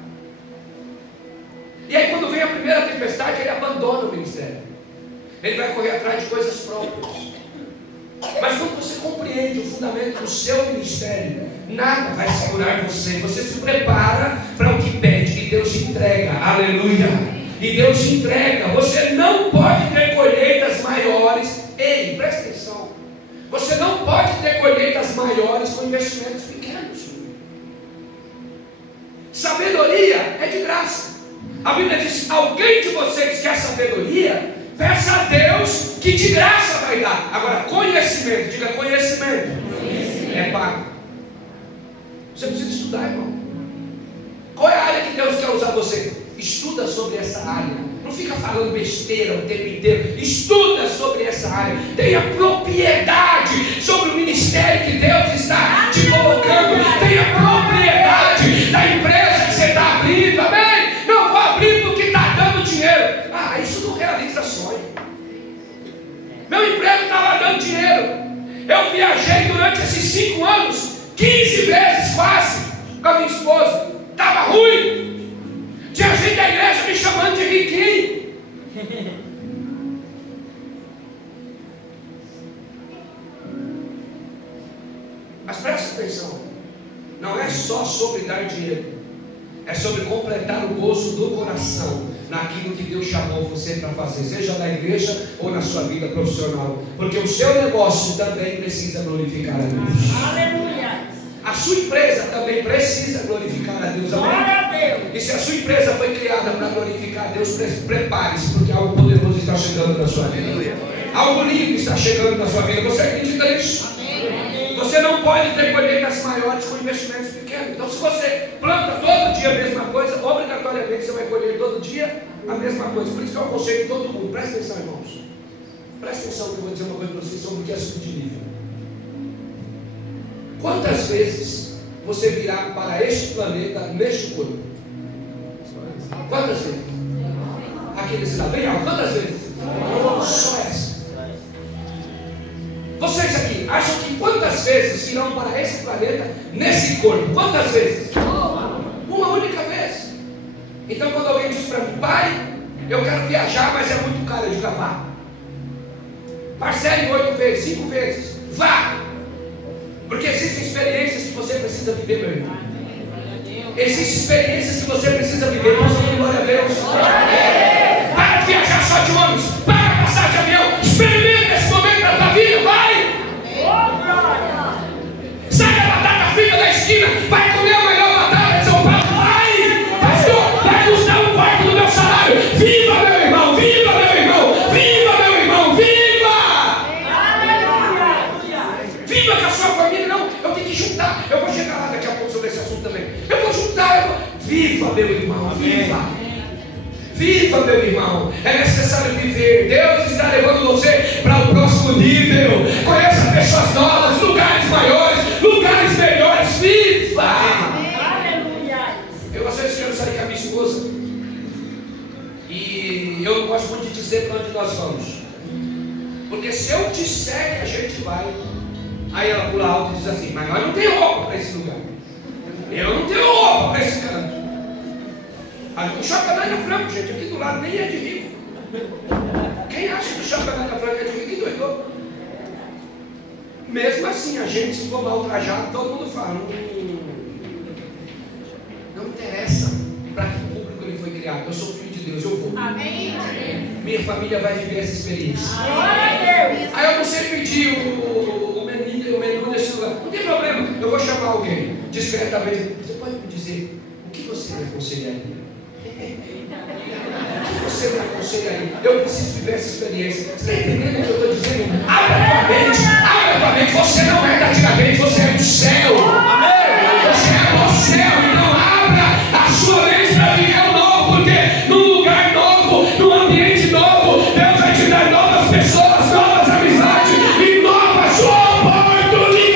E aí quando vem a primeira tempestade, ele abandona o ministério. Ele vai correr atrás de coisas próprias. Mas quando você compreende o fundamento do seu ministério, nada vai segurar você. Você se prepara para o que pede e Deus entrega. Aleluia! E Deus entrega. Você não pode ter colheitas maiores. Ei, presta atenção. Você não pode ter colheitas maiores com investimentos pequenos. Sabedoria é de graça. A Bíblia diz: alguém de vocês quer sabedoria? Peça a Deus que de graça vai dar. Agora, conhecimento, diga conhecimento. É pago. Você precisa estudar, irmão. Qual é a área que Deus quer usar você? Estuda sobre essa área. Não fica falando besteira o tempo inteiro. Estuda sobre essa área. Tenha propriedade sobre o ministério que Deus está te colocando. Tenha propriedade da empresa que você está abrindo. Amém? Não vou abrir porque está dando dinheiro. Ah, isso não realiza sonho. Meu emprego estava dando dinheiro. Eu viajei durante esses 5 anos 15 vezes quase com a minha esposa. Estava ruim. Tinha gente da igreja me chamando de riquinho. Mas presta atenção. Não é só sobre dar dinheiro. É sobre completar o gozo do coração naquilo que Deus chamou você para fazer, seja na igreja ou na sua vida profissional. Porque o seu negócio também precisa glorificar a Deus. Aleluia! A sua empresa também precisa glorificar a Deus. Amém? Glória a Deus! E se a sua empresa foi criada para glorificar a Deus, prepare-se, porque algo poderoso está chegando na sua vida. Algo lindo está chegando na sua vida. Você acredita nisso? Você não pode ter colheitas maiores com investimentos pequenos. Então, se você planta todo dia a mesma coisa, obrigatoriamente você vai colher todo dia a mesma coisa. Por isso que eu aconselho todo mundo. Presta atenção, irmãos. Presta atenção que eu vou dizer uma coisa para vocês sobre o que é subir de nível. Quantas vezes você virá para este planeta neste corpo? Quantas vezes? Aqui nesse lado. Bem alto. Quantas vezes? Só essa. Vocês aqui acham que quantas vezes virão para esse planeta nesse corpo? Quantas vezes? Uma única vez. Então quando alguém diz para mim: pai, eu quero viajar, mas é muito caro, eu digo: vá. Parcele 8 vezes, 5 vezes. Vá! Porque existem experiências que você precisa viver, meu irmão. Existem experiências que você precisa viver. Posso dar glória a Deus? Para de viajar só de ônibus. Para de passar de avião. Experimenta esse momento da tua vida. Vai! Sai da batata frita da esquina. Vai comer a melhor batata de São Paulo. Vai! Pastor, vai custar um quarto do meu salário. Viva, meu irmão! Viva, meu irmão! Viva, meu irmão! Viva! Viva com a sua família. Não, eu tenho que juntar. Eu vou chegar lá daqui a pouco sobre esse assunto também. Eu vou juntar. Viva, meu irmão! Viva! Viva, meu irmão! É necessário viver. Deus está levando você para o próximo nível. Conheça pessoas novas, lugares maiores, lugares melhores. Viva! Aleluia! Eu às vezes quero sair com a minha esposa e eu não gosto muito de dizer para onde nós vamos, porque se eu disser que a gente vai, aí ela pula alto e diz assim: mas nós não temos roupa para esse lugar. Eu não tenho roupa para esse canto. O Chocanai na Franca, gente, aqui do lado nem é de rico. Quem acha que o Chocanai na Franca é de rico, que doidou? Mesmo assim, a gente, se for mal trajado, todo mundo fala: não interessa para que público ele foi criado. Eu sou filho de Deus, eu vou. Amém. Minha família vai viver essa experiência. Glória a Deus. Aí eu não sei pedir o menu desse lugar. Não tem problema, eu vou chamar alguém discretamente. Você pode me dizer o que você me aconselharia? Você me aconselharia? Eu preciso viver essa experiência. Você está entendendo o que eu estou dizendo? Abra a tua mente, abra a tua mente. Você não é dativamente, você é do céu. Você é do céu. Então abra a sua mente para viver o novo, porque num lugar novo, num ambiente novo, Deus vai te dar novas pessoas, novas amizades e novas oportunidades.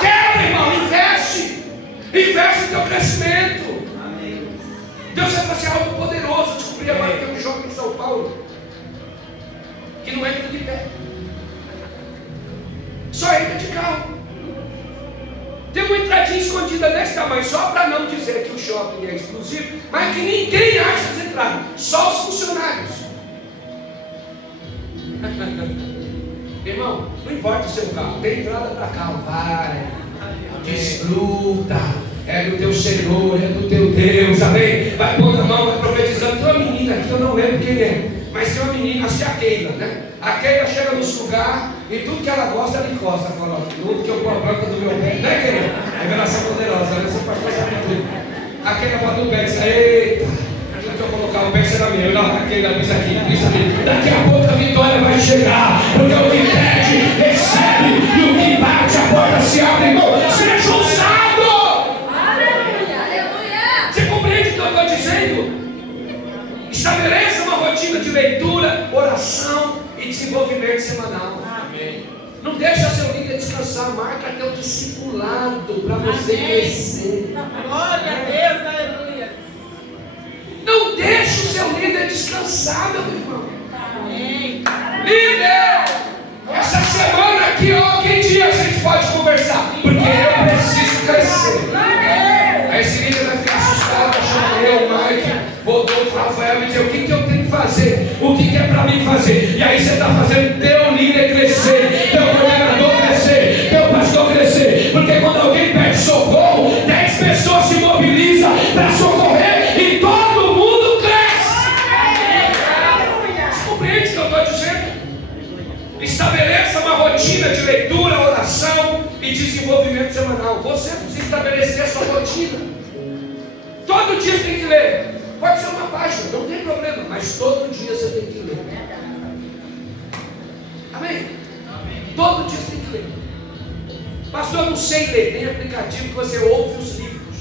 Quebra, irmão, investe. Investe no teu crescimento. Deus vai fazer algo poderoso. Eu descobri agora que tem um shopping em São Paulo que não entra de pé, só entra de carro. Tem uma entradinha escondida desse tamanho, só para não dizer que o shopping é exclusivo, mas que ninguém acha as entradas, só os funcionários. Irmão, não importa o seu carro, tem entrada para carro, vai, desfruta. É do teu Senhor, é do teu Deus, amém? Vai pondo a mão, vai profetizando. Tem uma menina aqui, eu não lembro quem é, mas tem uma menina, acho que é a Keila, né? A Keila chega nos lugares e tudo que ela gosta, ela encosta. Fala: tudo que eu pôr a banca do meu pé, né, Keila? Revelação poderosa, né? Seu pastor sabe tudo. A Keila bota o pé e diz: eita, tudo que eu colocar o pé será meu. Não, a Keila, isso aqui. Daqui a pouco a vitória vai chegar, porque o que pede, recebe, e o que bate, a porta se abre, irmão. Seja ousado. Estabeleça uma rotina de leitura, oração e desenvolvimento semanal. Amém. Não deixa seu líder descansar, marca teu discipulado para você crescer. Glória a Deus, aleluia. Não deixa o seu líder descansar, meu irmão. Amém. Líder, essa semana aqui, ó, que dia a gente pode conversar? Porque eu preciso crescer. Aí esse líder vai ficar assustado, achando eu, Mike. Voltou para o Rafael e dizer: o que eu tenho que fazer? O que é para mim fazer? E aí você está fazendo teu líder crescer, teu coordenador crescer, teu pastor crescer. Porque quando alguém pede socorro, 10 pessoas se mobilizam para socorrer e todo mundo cresce. Você compreende o que eu estou dizendo? Estabeleça uma rotina de leitura, oração e desenvolvimento semanal. Você precisa estabelecer a sua rotina. Todo dia você tem que ler. Pode pode ser uma página, não tem problema, mas todo dia você tem que ler. Amém? Todo dia você tem que ler. Pastor, eu não sei ler. Tem aplicativo que você ouve os livros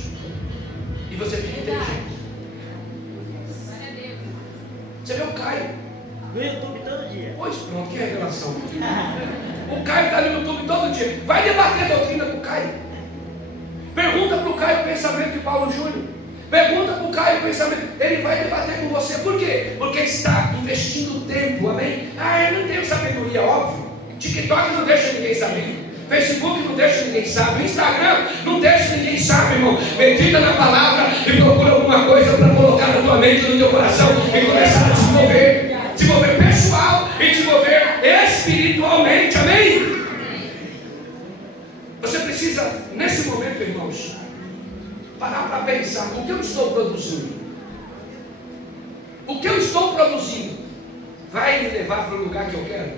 e você fica inteligente. Você vê o Caio No YouTube todo dia. Pois pronto, que revelação. O Caio está no YouTube todo dia. Vai debater doutrina com o Caio. Pergunta para o Caio o pensamento de Paulo Júnior. Pergunta para o Caio o pensamento. Ele vai debater com você. Por quê? Porque está investindo tempo. Amém? Eu não tenho sabedoria, óbvio. TikTok não deixa ninguém saber. Facebook não deixa ninguém saber. Instagram não deixa ninguém saber, irmão. Medita na palavra e procura alguma coisa para colocar na tua mente, no teu coração e começar a desenvolver. Desenvolver pessoal e desenvolver espiritualmente. Amém? Você precisa, nesse momento, irmãos, parar para pensar: o que eu estou produzindo? O que eu estou produzindo vai me levar para o lugar que eu quero?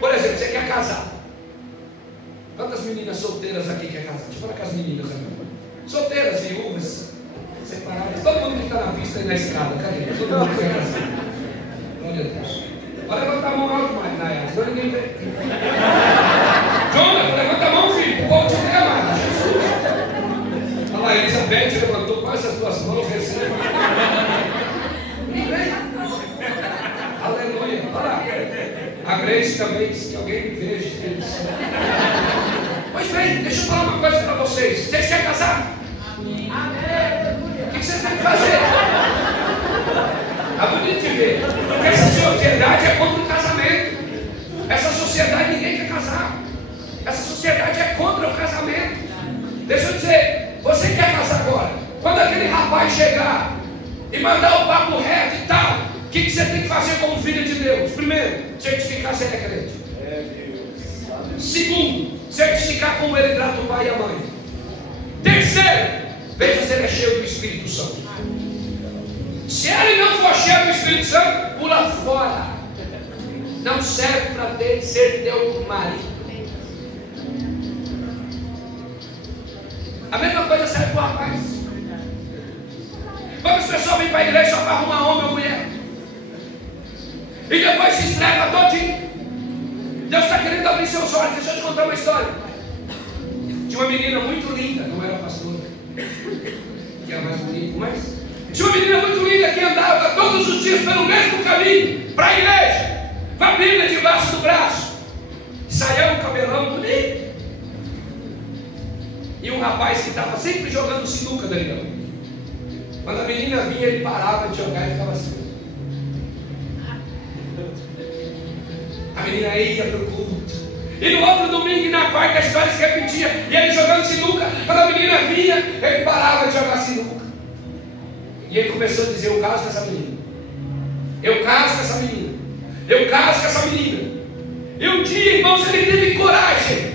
Por exemplo, você quer casar. Quantas meninas solteiras aqui quer casar? Deixa eu falar com as meninas agora. Solteiras, viúvas, separadas. Todo mundo que está na pista e na escada. Cadê? Todo mundo quer casar. Glória a Deus. Vai levantar a mão alto mais, Nayara, senão ninguém vê. Jonathan, levanta a mão, filho. O povo te vê, amado. Jesus. Olha lá, Elizabeth levantou com essas duas mãos, recebe. Aleluia. Olha lá. A Grace também, que alguém me veja, Espírito Santo. Pois bem, deixa eu falar uma coisa para vocês. Vocês querem casar? Amém. O que vocês têm que fazer? É bonito de ver. Porque essa sociedade é contra o casamento. Essa sociedade ninguém quer casar. Essa sociedade é contra o casamento. Deixa eu dizer, você quer casar agora? Quando aquele rapaz chegar e mandar o papo reto e tal, o que você tem que fazer como filho de Deus? Primeiro, certificar se ele é crente. Segundo, certificar como ele trata o pai e a mãe. Terceiro, veja se ele é cheio do Espírito Santo. Se ele não for cheio do Espírito Santo, pula fora. Não serve para ser teu marido. A mesma coisa serve para o rapaz. Quando as pessoas vêm para a igreja só para arrumar homem ou mulher, e depois se estrega todinho. Deus está querendo abrir seus olhos. Deixa eu te contar uma história. Tinha uma menina muito linda, não era pastora, que era mais bonita, mas tinha uma menina muito linda que andava todos os dias pelo mesmo caminho para a igreja, com a Bíblia debaixo do braço, saião, cabelão bonito, e um rapaz que estava sempre jogando sinuca dali. Quando a menina vinha, ele parava de jogar e ficava assim. A menina ia para o culto. E no outro domingo e na quarta a história se repetia. E ele jogando sinuca. Quando a menina vinha, ele parava de jogar sinuca. E ele começou a dizer: eu caso com essa menina. Eu caso com essa menina. Eu caso com essa menina. E um dia, irmãos, ele teve coragem.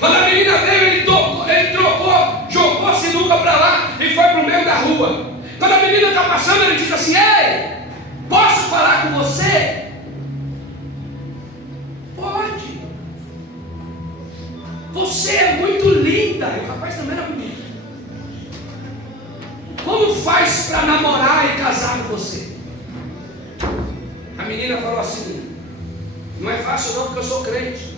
Quando a menina veio, ele trocou, jogou a sinuca para lá e foi para o meio da rua. Quando a menina está passando, ele diz assim: ei, posso falar com você? Pode. Você é muito linda. E o rapaz também era bonito. Como faz para namorar e casar com você? A menina falou assim: não é fácil não, porque eu sou crente.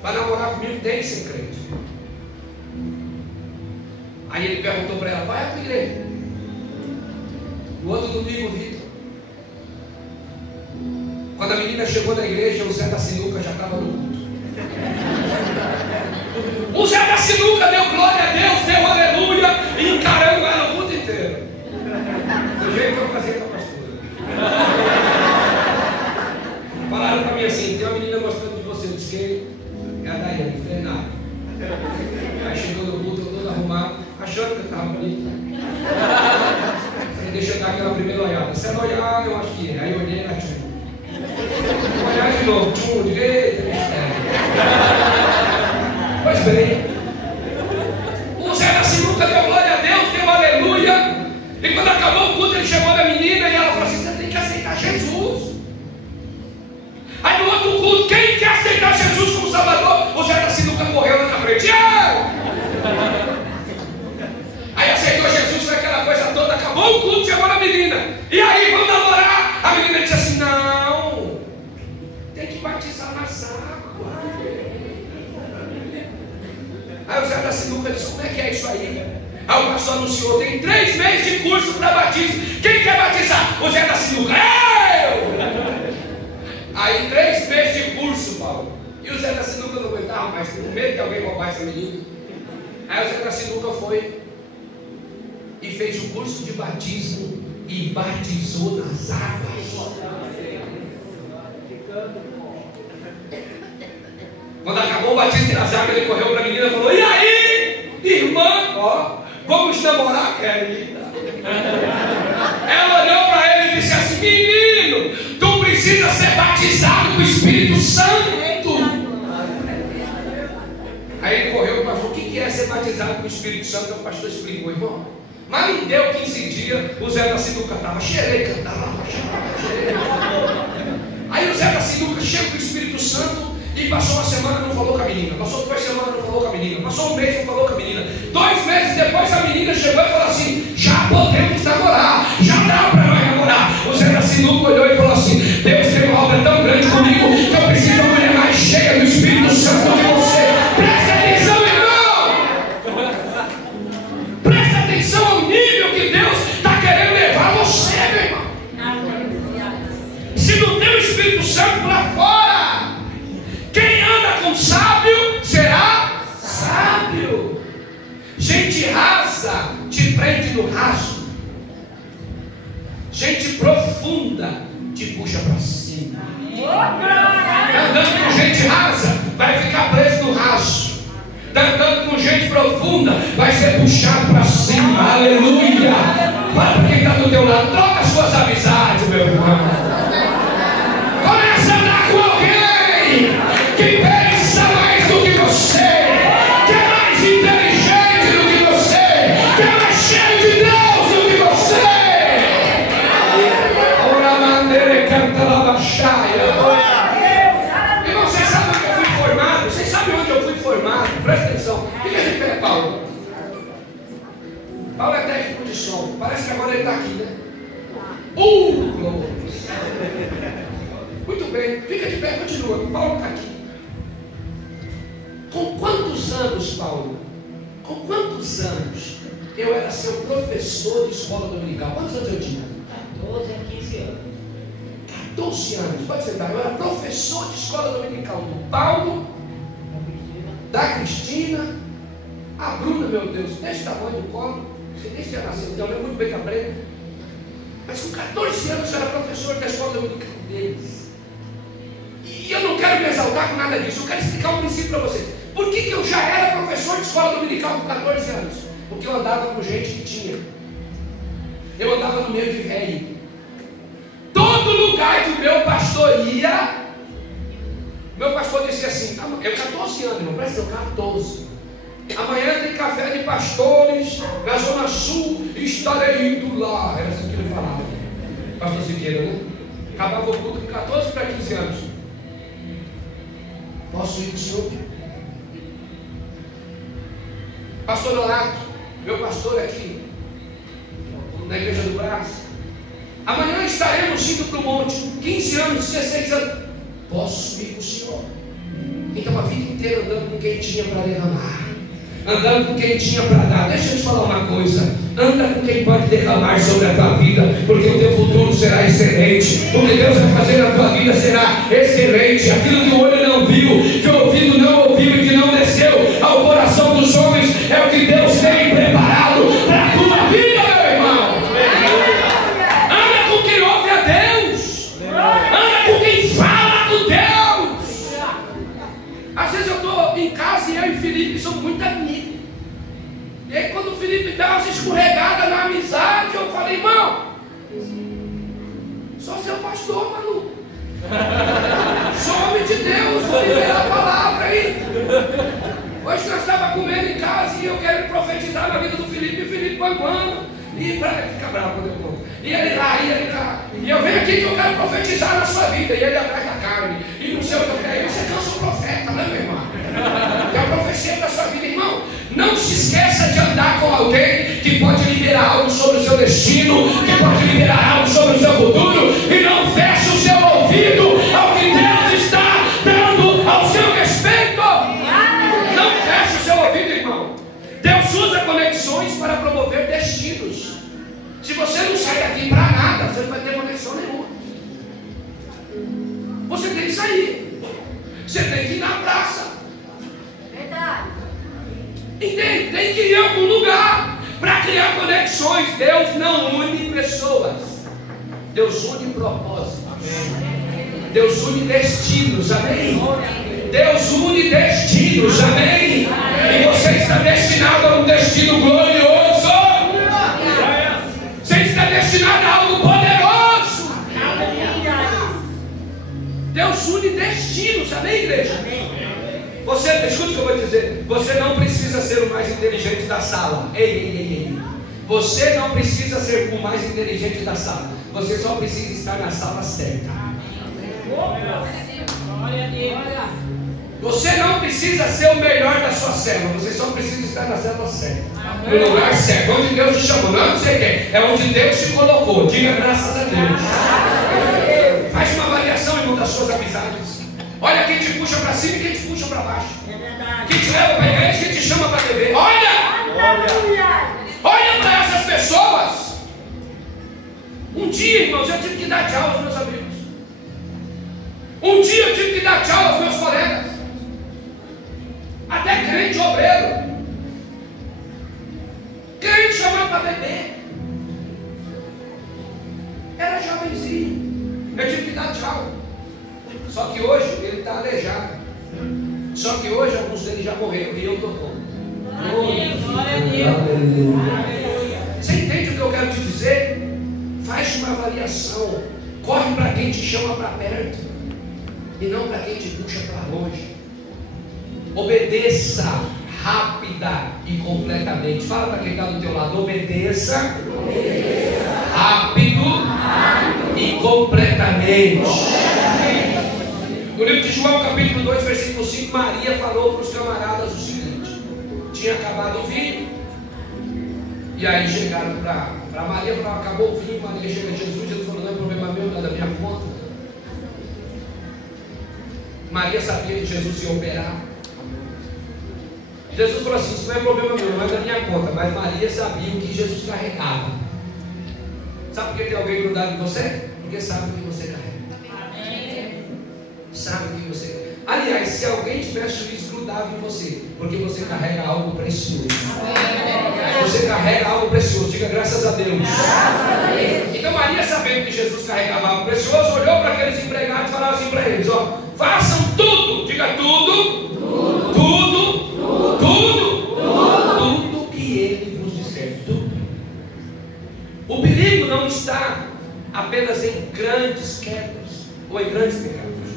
Para namorar comigo tem que ser crente. Aí ele perguntou para ela: vai à tua igreja? No outro domingo, Vitor, quando a menina chegou na igreja, o Zé da Sinuca já estava no culto. O Zé da Sinuca deu glória a Deus, deu aleluia, e encarando ela o culto inteiro. Do jeito que eu fazia com a pastora. Falaram para mim assim: tem uma menina gostando de você. Eu disse: que é a Daiane, não tem nada. Aí chegou no culto, todo arrumado, achando que eu estava bonito. Deixa eu dar aquela primeira olhada. Se ela olhar, eu acho que é. Aí eu olhei e ela tinha. Vou olhar de novo. Tchum, direita, pois bem, o Zé da Sinuca deu glória a Deus, deu aleluia. E quando acabou o culto, ele chamou da menina e ela falou assim: você tem que aceitar Jesus. Aí no outro culto, quem quer aceitar Jesus como Salvador? O Zé da Sinuca correu lá na frente. Aí aceitou Jesus, foi aquela coisa toda, acabou o culto, Sinuca disse: como é que é isso aí? Aí o pastor anunciou: tem 3 meses de curso para batismo. Quem quer batizar? O Zé da Sinuca. Eu! Aí 3 meses de curso, Paulo. E o Zé da Sinuca não aguentava mais, com medo de alguém roubar essa menina. Aí o Zé da Sinuca foi e fez o curso de batismo e batizou nas águas. Quando acabou o batismo nas águas, ele correu para a menina e falou: e aí, irmã, ó, vamos namorar, querida? Ela olhou para ele e disse assim: menino, tu precisa ser batizado com o Espírito Santo. Aí ele correu e falou: o que é ser batizado com o Espírito Santo? O pastor explicou, irmão. Mas não deu 15 dias, o Zé da Sinuca estava xereca, Aí o Zé da Sinuca chega com o Espírito Santo e passou uma semana não falou com a menina, passou 2 semanas não falou com a menina, passou 1 mês não falou com a menina, 2 meses depois a menina chegou e falou assim: já podemos namorar, já dá para nós namorar. O Zé da Sinuca olhou e falou assim: Deus tem uma obra tão grande comigo que eu preciso de uma mulher mais cheia do Espírito Santo do que você. Presta atenção, irmão, presta atenção ao nível que Deus está querendo levar você, meu irmão. Se não tem o Espírito Santo lá fora, quem anda com sábio será sábio. Gente rasa te prende no raso. Gente profunda te puxa para cima. Andando com gente rasa, vai ficar preso no raso. Andando com gente profunda, vai ser puxado para cima. Aleluia. Para quem está do teu lado, troca as suas amizades, meu irmão. Começa a andar com alguém que pensa mais do que você, que é mais inteligente do que você, que é mais cheio de Deus do que você. Ora mandere canta la baixaia. Irmão, vocês sabem onde eu fui formado? Vocês sabem onde eu fui formado? Presta atenção. Fica de pé, Paulo. Paulo é técnico de som. Parece que agora ele está aqui, né? Glória. Muito bem, fica de pé, continua. Paulo está aqui. Com quantos anos, Paulo? Com quantos anos eu era seu professor de escola dominical? Quantos anos eu tinha? 14 a 15 anos. 14 anos, pode sentar. Eu era professor de escola dominical do Paulo, da Cristina, a Bruna, meu Deus, desse tamanho do colo. Você nem tinha nascido, então eu muito bem com a Brena. Mas com 14 anos eu era professor da escola dominical deles. E eu não quero me exaltar com nada disso. Eu quero explicar um princípio para vocês. Por que eu já era professor de escola dominical com 14 anos? Porque eu andava com gente que tinha. Eu andava no meio de velho. Todo lugar que o meu pastor ia, meu pastor dizia assim: eu 14 anos, não presta atenção, 14. Amanhã tem café de pastores na Zona Sul, estarei indo lá. Era assim que ele falava. Pastor Siqueira, né? Acabava o culto com 14 para 15 anos. Posso ir com o senhor? Pastor Donato, meu pastor aqui, na igreja do Braço. Amanhã estaremos indo para o monte. 15 anos, 16 anos. Posso ir com o senhor? Então a vida inteira andando com quem tinha para derramar, andando com quem tinha para dar. Deixa eu te falar uma coisa: anda com quem pode derramar sobre a tua vida, porque o teu futuro será excelente. O que Deus vai fazer na tua vida será excelente. Aquilo que o olho não viu, que o ouvido não ouviu e que não desceu ao coração dos homens, é o que Deus tem preparado para a tua vida, meu irmão. Anda com quem ouve a Deus, anda com quem fala com Deus. Às vezes eu estou em casa e eu e Felipe somos muito amigos. E aí quando o Felipe dá umas escorregadas na amizade, eu falei: irmão, sou seu pastor, maluco. Sou homem de Deus, vou liberar a palavra aí. Hoje nós estávamos comendo em casa e eu quero profetizar na vida do Felipe, e o Felipe banguando. E para ele ficar bravo quando eu conto. E ele lá, e ele cá. E eu venho aqui que eu quero profetizar na sua vida. E ele atrás da carne. E não sei o que eu quero. Aí você cansa o profeta, né, meu irmão? Que é a profecia da sua vida, irmão. Não se esqueça de andar com alguém que pode liberar algo sobre o seu destino, que pode liberar algo sobre o seu futuro. E não feche o seu ouvido ao que Deus está dando ao seu respeito. Não feche o seu ouvido, irmão. conexões para promover destinos. Se você não sai daqui para nada, você não vai ter conexão nenhuma. Você tem que sair. Você tem que ir na praça. Verdade. Entende? Tem que ir em algum lugar para criar conexões. Deus não une pessoas. Deus une propósitos. Deus une destinos. Amém? Deus une destinos. Amém? E você está destinado a um destino glorioso. Você está destinado a algo poderoso. Deus une destinos. Amém, igreja? Você, escute o que eu vou dizer. Você não precisa ser o mais inteligente da sala. Ei. Você não precisa ser o mais inteligente da sala. Você só precisa estar na sala certa. Você não precisa ser o melhor da sua célula. Você só precisa estar na célula certa. No lugar certo. Onde Deus te chamou. Não é onde você quer. É onde Deus te colocou. Diga graças a Deus. Faz uma avaliação, irmão, das suas amizades. Olha quem te puxa para cima e quem te puxa para baixo. Quem te leva para a igreja e quem te chama para beber. Olha para essas pessoas. Um dia, irmãos, eu tive que dar tchau aos meus amigos. Um dia eu tive que dar tchau aos meus colegas. Até crente obreiro. Crente chamando para beber. Era jovenzinho. Eu tive que dar tchau. Só que hoje ele está aleijado. Só que hoje alguns deles já morreram e eu estou com. Você entende o que eu quero te dizer? Faz uma avaliação. Corre para quem te chama para perto e não para quem te puxa para longe. Obedeça rápida e completamente. Fala para quem está do teu lado. Obedeça rápido e completamente. No livro de João, capítulo 2, versículo 5, Maria falou para os camaradas o seguinte: tinha acabado o vinho. E aí chegaram para Maria e falaram: acabou o vinho. Maria chega a Jesus. Jesus falou: não é problema meu, não é da minha conta. Maria sabia que Jesus ia operar. Jesus falou assim: isso não é problema meu, não é da minha conta. Mas Maria sabia o que Jesus carregava. Sabe por que tem alguém grudado em você? Porque sabe o que você carrega. Sabe o que você carrega. Aliás, se alguém tivesse isso grudado em você, porque você carrega algo precioso. Você carrega algo precioso. Diga graças a Deus. Então Maria, sabendo que Jesus carregava algo precioso, olhou para aqueles empregados e falava assim para eles: ó, façam tudo. Diga tudo. Tudo que ele vos disser. Tudo. O perigo não está apenas em grandes quedas ou em grandes pecados,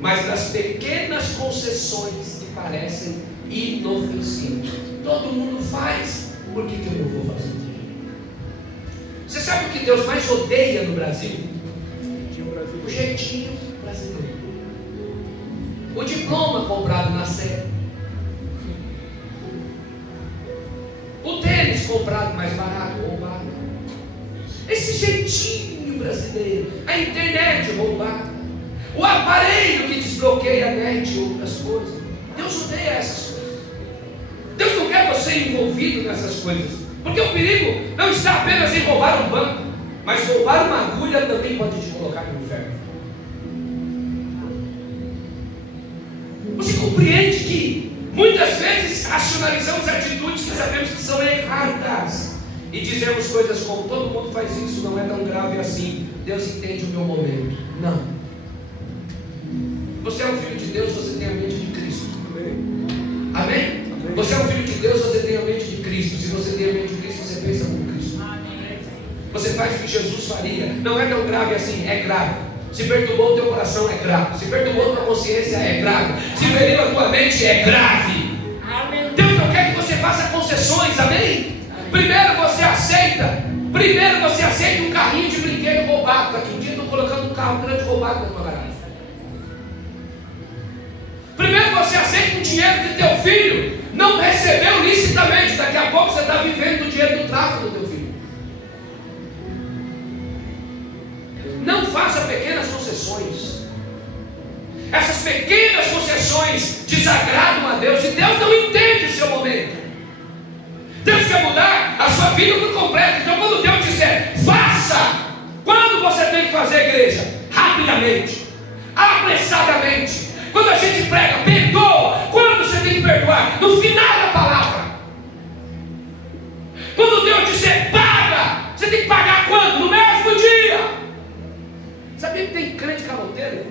mas nas pequenas concessões que parecem inofensivas. Todo mundo faz, por que eu não vou fazer? Você sabe o que Deus mais odeia no Brasil? O jeitinho brasileiro. O diploma comprado na Sé. O tênis comprado mais barato, roubado. Esse jeitinho brasileiro. A internet roubada. O aparelho que desbloqueia a net e outras coisas. Deus odeia essas coisas. Deus não quer você envolvido nessas coisas. Porque o perigo não está apenas em roubar um banco, mas roubar uma agulha também pode te colocar no inferno. Você compreende que muitas vezes racionalizamos atitudes que sabemos que são erradas e dizemos coisas como: todo mundo faz isso, não é tão grave assim, Deus entende o meu momento. Não. Você é um filho de Deus, você tem a mente de Cristo. Amém? Você é um filho de Deus, você tem a mente de Cristo. Se você tem a mente de Cristo, você pensa como Cristo. Você faz o que Jesus faria. Não é tão grave assim, é grave. Se perturbou o teu coração, é grave. Se perturbou a tua consciência, é grave. Se feriu a tua mente, é grave. Deus não quer que você faça concessões, amém? Primeiro você aceita um carrinho de brinquedo roubado. Daqui um dia eu estou colocando um carro grande roubado na tua garagem. Primeiro você aceita um dinheiro que teu filho não recebeu licitamente. Daqui a pouco você está vivendo do dinheiro do tráfico do teu filho. Não faça pequenas concessões. Essas pequenas concessões desagradam a Deus e Deus não entende o seu momento. Deus quer mudar a sua vida por completo. Então, quando Deus disser, faça, quando você tem que fazer, igreja? Rapidamente, apressadamente. Quando a gente prega, perdoa. Quando você tem que perdoar? No final da palavra. Quando Deus disser, paga, você tem que pagar quando? No mesmo dia. Sabia que tem crente caloteiro?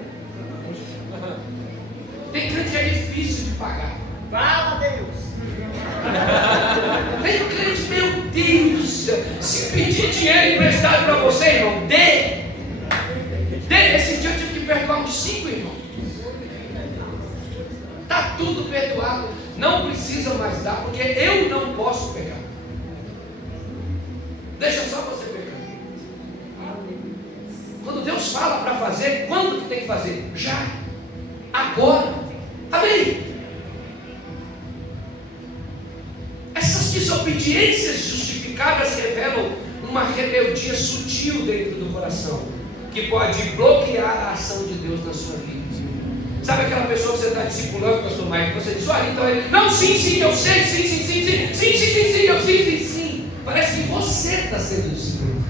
Tem crente que é difícil de pagar. Fala, Deus. Tem crente, meu Deus, se pedir dinheiro emprestado para você, irmão, dê. Esse dia eu tive que perdoar uns 5 irmãos. Está tudo perdoado. Não precisa mais dar, porque eu não posso pegar. Deixa só você pegar. Quando Deus fala para fazer, quando que tem que fazer? Já. Agora. Amém. Essas desobediências justificadas revelam uma rebeldia sutil dentro do coração, que pode bloquear a ação de Deus na sua vida. Sabe aquela pessoa que você está discipulando, pastor Mike, você diz, olha, então ele, não, sim, eu sei, sim, eu sim. Parece que você está sendo discipulado.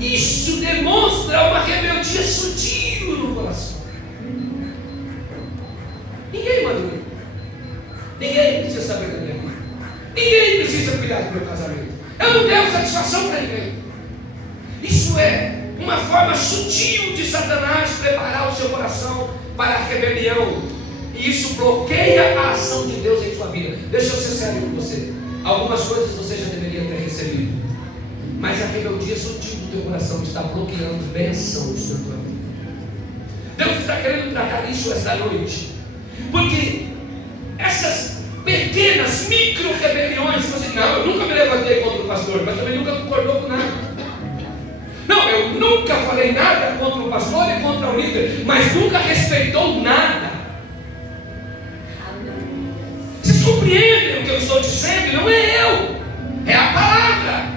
Isso demonstra uma rebeldia sutil no coração. Ninguém manda em mim. Ninguém precisa saber da minha vida. Ninguém precisa cuidar do meu casamento. Eu não devo satisfação para ninguém. Isso é uma forma sutil de Satanás preparar o seu coração para a rebelião. E isso bloqueia a ação de Deus em sua vida. Deixa eu ser sério com você. Algumas coisas você já deveria ter recebido, mas a rebeldia sutil do teu coração está bloqueando bênçãos na tua vida. Deus está querendo tratar isso esta noite, porque essas pequenas micro-rebeliões, você diz, não, eu nunca me levantei contra o pastor, mas também nunca concordou com nada. Não, eu nunca falei nada contra o pastor e contra o líder, mas nunca respeitou nada. Vocês compreendem o que eu estou dizendo? Não é eu, é a palavra.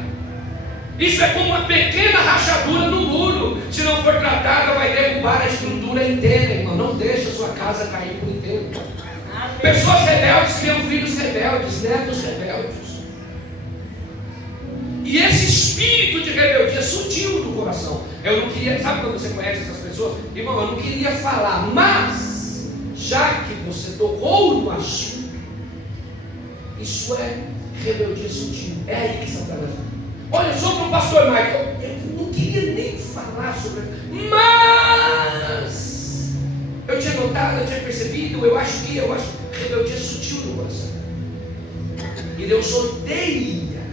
Isso é como uma pequena rachadura no muro. Se não for tratada, vai derrubar a estrutura inteira, irmão. Não deixa a sua casa cair por inteiro. Pessoas rebeldes criam filhos rebeldes, netos rebeldes. E esse espírito de rebeldia sutil no coração. Eu não queria, sabe quando você conhece essas pessoas? Irmão, eu não queria falar, mas já que você tocou no assunto, isso é rebeldia sutil. É aí que Satanás. Olha, sobre o pastor Michael, eu não queria nem falar sobre ele, mas eu tinha notado, eu tinha percebido, eu acho rebeldia sutil no coração. E Deus odeia.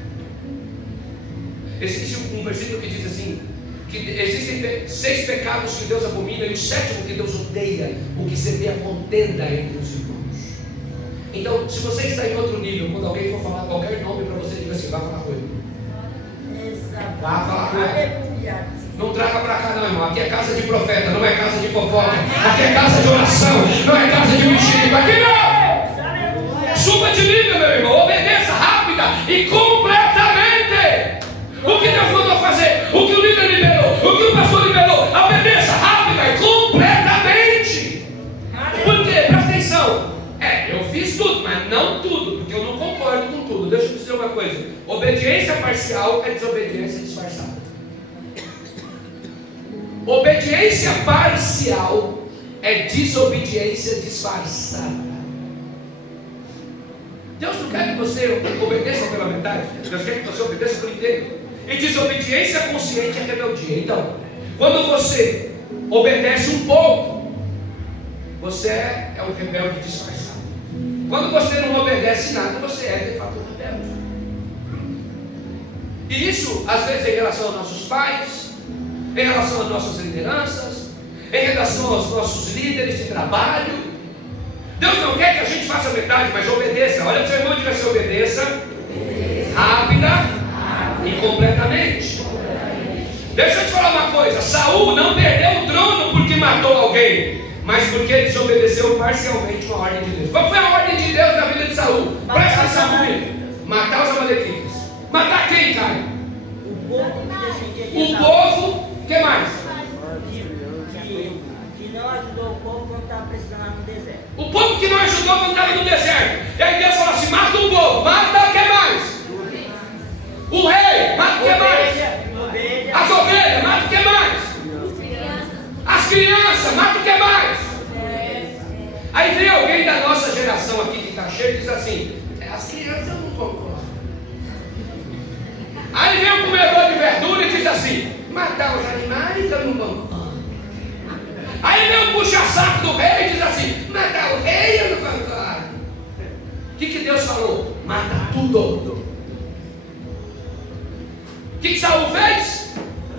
Existe um versículo que diz assim, que existem 6 pecados que Deus abomina e o 7º que Deus odeia, o que seria a contenda entre os irmãos. Então, se você está em outro nível, quando alguém for falar qualquer nome para você, diga assim, vá falar com ele. Vá falar com ele. Não traga para cá não, irmão. Aqui é casa de profeta, não é casa de fofoca. Aqui é casa de oração, não é casa de mexerico. Aqui não! Suba de nível, meu irmão. Obedeça rápida e completamente. O que Deus mandou fazer, o que o líder liberou, o que o pastor liberou, obedeça rápida e completamente. Por quê? Presta atenção. Eu fiz tudo, mas não tudo, porque eu não concordo com tudo. Deixa eu dizer uma coisa: obediência parcial é desobediência disfarçada. Obediência parcial é desobediência disfarçada. Deus não quer que você obedeça pela metade, Deus quer que você obedeça por inteiro. E desobediência consciente é rebeldia. Então, quando você obedece um pouco, você é um rebelde disfarçado. Quando você não obedece nada, você é de fato um rebelde. E isso, às vezes, em relação aos nossos pais, em relação às nossas lideranças, em relação aos nossos líderes de trabalho. Deus não quer que a gente faça metade, mas obedeça. Olha para o seu irmão e diga assim: obedeça rápida e completamente. Deixa eu te falar uma coisa: Saul não perdeu o trono porque matou alguém, mas porque desobedeceu parcialmente uma ordem de Deus. Qual foi a ordem de Deus na vida de Saul? Presta atenção comigo. Matar os amalequitas. Matar quem, Caio? O povo, o que mais? Que não ajudou o povo quando estava precisando lá no deserto. O povo que não ajudou quando estava no deserto. E aí Deus falou assim: mata o povo, mata crianças, mata o que mais? Aí vem alguém da nossa geração aqui que está cheio e diz assim: as crianças eu não concordo. Aí vem o comedor de verdura e diz assim: matar os animais eu não concordo. Aí vem o puxa-saco do rei e diz assim: matar o rei eu não concordo. O que Deus falou? Mata tudo. O que Saul fez?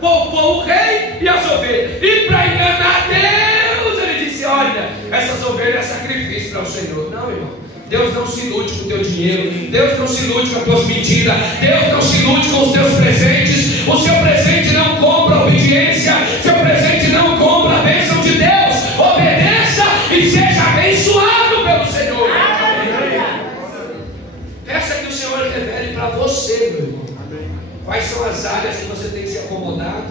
Poupou o rei e as ovelhas. E para enganar Deus, ele disse: olha, essas ovelhas é sacrifício para o Senhor. Não, irmão. Deus não se ilude com o teu dinheiro. Deus não se ilude com as tuas mentiras. Deus não se ilude com os teus presentes. O seu presente não compra obediência. Seu presente não compra a bênção de Deus. Obedeça e seja abençoado pelo Senhor. Peça que o Senhor revele para você, meu irmão, quais são as áreas que você tem se acomodado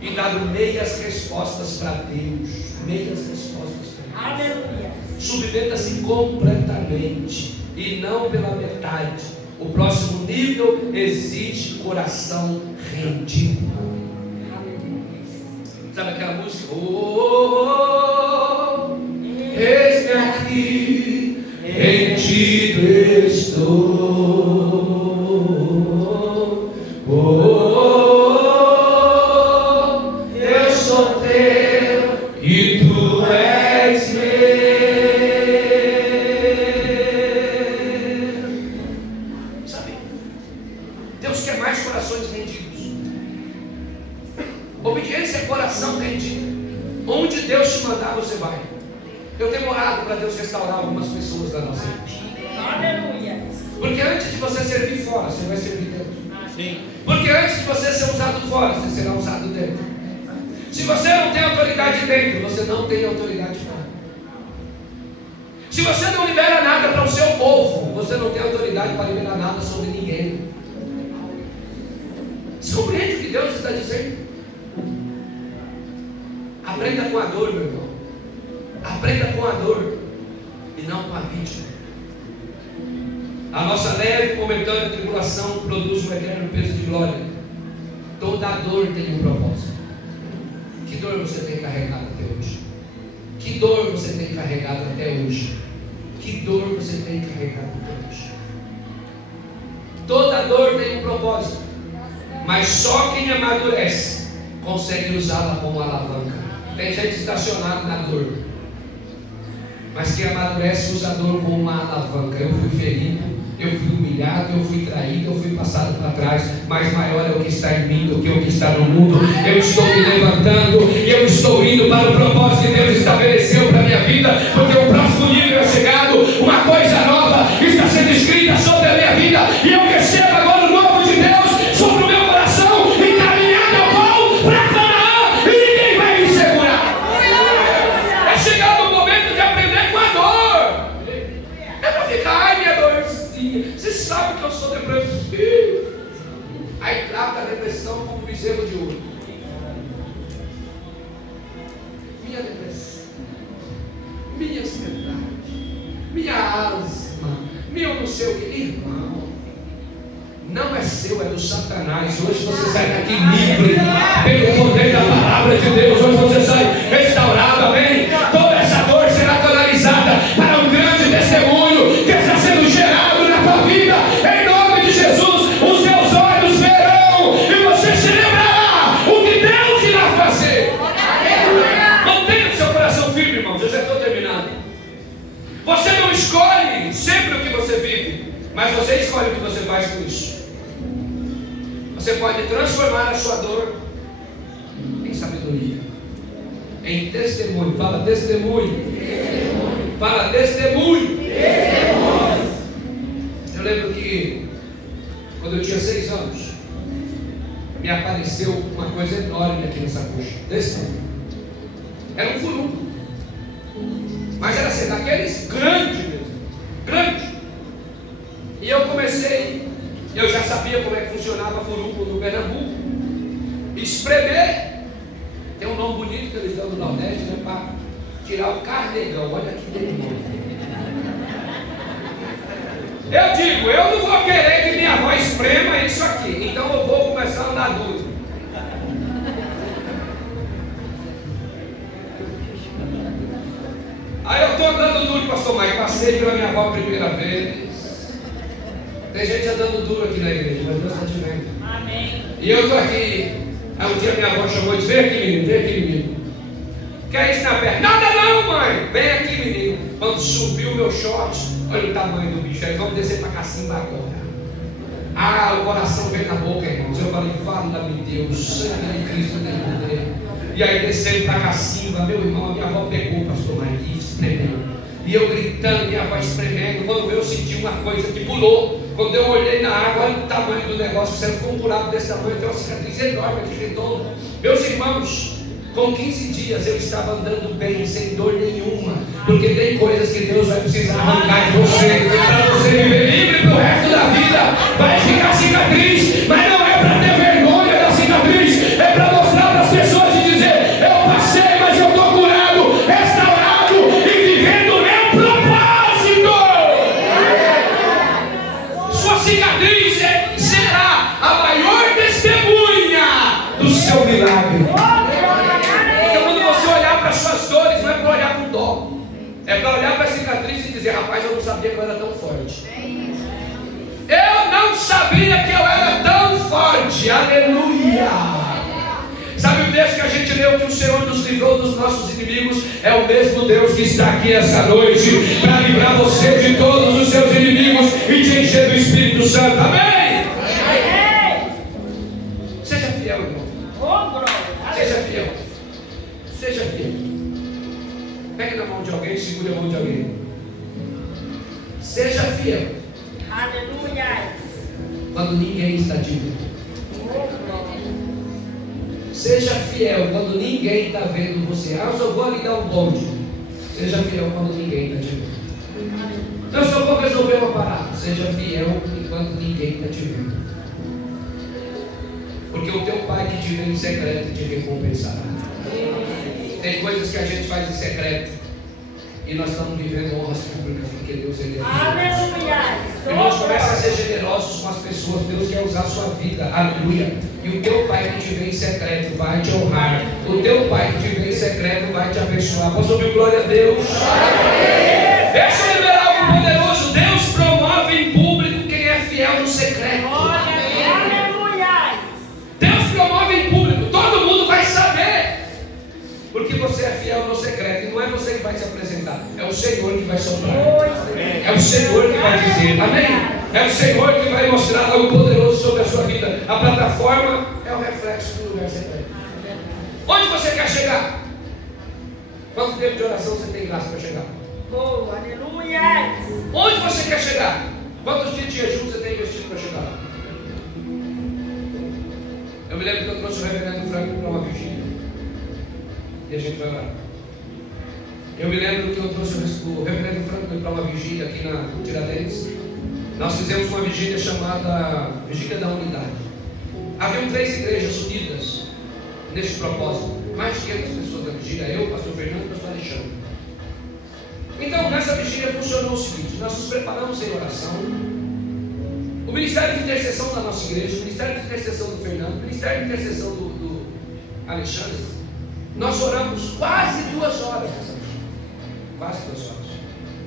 e dado meias respostas para Deus. Meias respostas para Deus. Aleluia. Submeta-se completamente e não pela metade. O próximo nível exige coração rendido. Sabe aquela música? Eis-me aqui, rendido estou. Eu sou teu e tu és meu. Sabe? Deus quer mais corações rendidos. Obediência é coração rendido. Onde Deus te mandar, você vai. Eu tenho orado para Deus restaurar algumas pessoas da nossa igreja. Aleluia. Porque antes de você servir fora, você vai servir dentro. Sim. Porque antes de você ser usado fora, você será usado dentro. Se você não tem autoridade dentro, você não tem autoridade fora. Se você não libera nada para o seu povo, você não tem autoridade para liberar nada sobre ninguém. Você compreende o que Deus está dizendo? Aprenda com a dor, meu irmão. Aprenda com a dor e não com a vítima. A nossa leve e momentânea tribulação produz um eterno peso de glória. Toda dor tem um propósito. Que dor você tem carregado até hoje? Que dor você tem carregado até hoje? Que dor você tem carregado até hoje? Toda dor tem um propósito, mas só quem amadurece consegue usá-la como alavanca. Tem gente estacionada na dor, mas quem amadurece usa a dor como uma alavanca. Eu fui ferido, eu fui humilhado, eu fui traído, eu fui passado para trás, mas maior é o que está em mim do que o que está no mundo. Eu estou me levantando e eu estou indo para o propósito que Deus estabeleceu para a minha vida, porque o próximo nível é chegado, uma coisa nova está sendo escrita sobre a minha vida, e eu recebo agora o novo de Deus sobre o meu coração, encaminhado eu vou para Canaã e ninguém vai me segurar. É chegado o momento de aprender com a dor. É para ficar: ai, minha dorzinha, você sabe que eu sou depressivo. Aí trata a depressão como bezerro de ouro. Minha depressão, minha ansiedade, minha asma, meu não sei o que. Irmão, não é seu, é do Satanás. Hoje você sai daqui livre pelo poder da palavra de Deus. Hoje você sai restaurado, amém? Toda essa dor será canalizada para um grande testemunho que está sendo gerado na tua vida, em nome de Jesus. Os seus olhos verão e você celebrará o que Deus irá fazer. Mantenha o seu coração firme, irmãos. Eu já estou terminando. Você não escolhe sempre o que você vive, mas você escolhe o que você faz com isso. Você pode transformar a sua dor em sabedoria, em testemunho. Fala testemunho. Fala testemunho. Eu lembro que quando eu tinha 6 anos, me apareceu uma coisa enorme aqui nessa coxa, desse tamanho. Era um furúnculo, mas era assim, daqueles grandes mesmo, grande. E eu comecei, eu já sabia como é que funcionava furúnculo no Pernambuco. Espremer, tem um nome bonito que eles dão no Nordeste, né, para tirar o carnegão. Olha que demônio. Eu digo, eu não vou querer que minha avó esprema isso aqui, então eu vou começar a andar duro. Aí eu estou andando duro, pastor Mike, passei pela minha avó a primeira vez. Tem gente andando duro aqui na igreja, mas Deus está te vendo. Amém. E eu estou aqui. Aí um dia minha avó chamou e disse: vem aqui, menino, vem aqui, menino. Quer isso na perna? Nada não, mãe. Vem aqui, menino. Quando subiu o meu short, olha o tamanho do bicho. Aí vamos descer para Cacimba agora. Ah, o coração veio na boca, irmãos. Eu falei: fala-me Deus, sangue de Cristo tem poder. E aí descendo para Cacimba, meu irmão, a minha avó pegou o pastor Mike e espremeu. E eu gritando, minha avó espremendo. Quando eu senti uma coisa que pulou. Quando eu olhei na água, olha o tamanho do negócio. Você ficou um buraco desse tamanho, tem uma cicatriz enorme aqui redonda. Meus irmãos, com 15 dias eu estava andando bem, sem dor nenhuma. Porque tem coisas que Deus vai precisar arrancar de você, para você viver livre para o resto da vida. Vai ficar cicatriz, mas não é para ter vergonha da cicatriz, é para mostrar para as pessoas e dizer: eu passei, mas eu estou curado, restaurado e vivendo o meu propósito. Sua cicatriz será a maior testemunha do seu milagre. Então, quando você olhar para as suas dores, não é para olhar com dó, é para olhar para a cicatriz e dizer: rapaz, eu não sabia que eu era tão forte. Eu não sabia que eu era tão forte. Aleluia. Sabe o texto que a gente leu, que o Senhor nos livrou dos nossos inimigos? É o mesmo Deus que está aqui essa noite para livrar você de todos os seus inimigos e te encher do Espírito Santo. Amém? Seja fiel, irmão. Seja fiel. Seja fiel. Pegue na mão de alguém e segure a mão de alguém. Seja fiel. Aleluia. Quando ninguém está te vendo. Seja fiel quando ninguém está vendo você. Ah, eu só vou ali dar um bonde. Seja fiel quando ninguém está te vendo. Eu só vou resolver uma parada. Seja fiel enquanto ninguém está te vendo. Porque o teu pai que te vê em secreto te recompensará. Tem coisas que a gente faz em secreto e nós estamos vivendo honras públicas porque Deus é generoso. Aleluia. Irmãos, comece a ser generosos com as pessoas. Deus quer usar a sua vida. Aleluia. E o teu pai que te vê em secreto vai te honrar. O teu pai que te vê em secreto vai te abençoar. Posso ouvir glória a Deus? Deixa eu liberar algo poderoso. Deus promove em público quem é fiel no secreto. Aleluia. Deus promove em público. Todo mundo vai saber. Porque você é fiel no secreto. E não é você que vai se apresentar. É o Senhor que vai soprar. É o Senhor que vai dizer. Amém? É o Senhor que vai mostrar algo poderoso sobre a sua vida. A plataforma é o reflexo do lugar secreto. Onde você quer chegar? Quanto tempo de oração você tem graça para chegar? Oh, aleluia. Onde você quer chegar? Quantos dias de jejum você tem investido para chegar? Eu me lembro que eu trouxe o reverendo Franco para uma vigília. E a gente vai lá. Eu me lembro que eu trouxe o reverendo Franco para uma vigília aqui na Tiradentes. Nós fizemos uma vigília chamada Vigília da Unidade. Haviam 3 igrejas unidas neste propósito. Mais de 500 pessoas na vigília. Eu, pastor Fernando e o pastor Alexandre. Então, nessa vigília funcionou o seguinte: nós nos preparamos em oração. O ministério de intercessão da nossa igreja, o ministério de intercessão do Fernando, o ministério de intercessão do Alexandre. Nós oramos quase 2 horas nessa vigília. Quase 2 horas.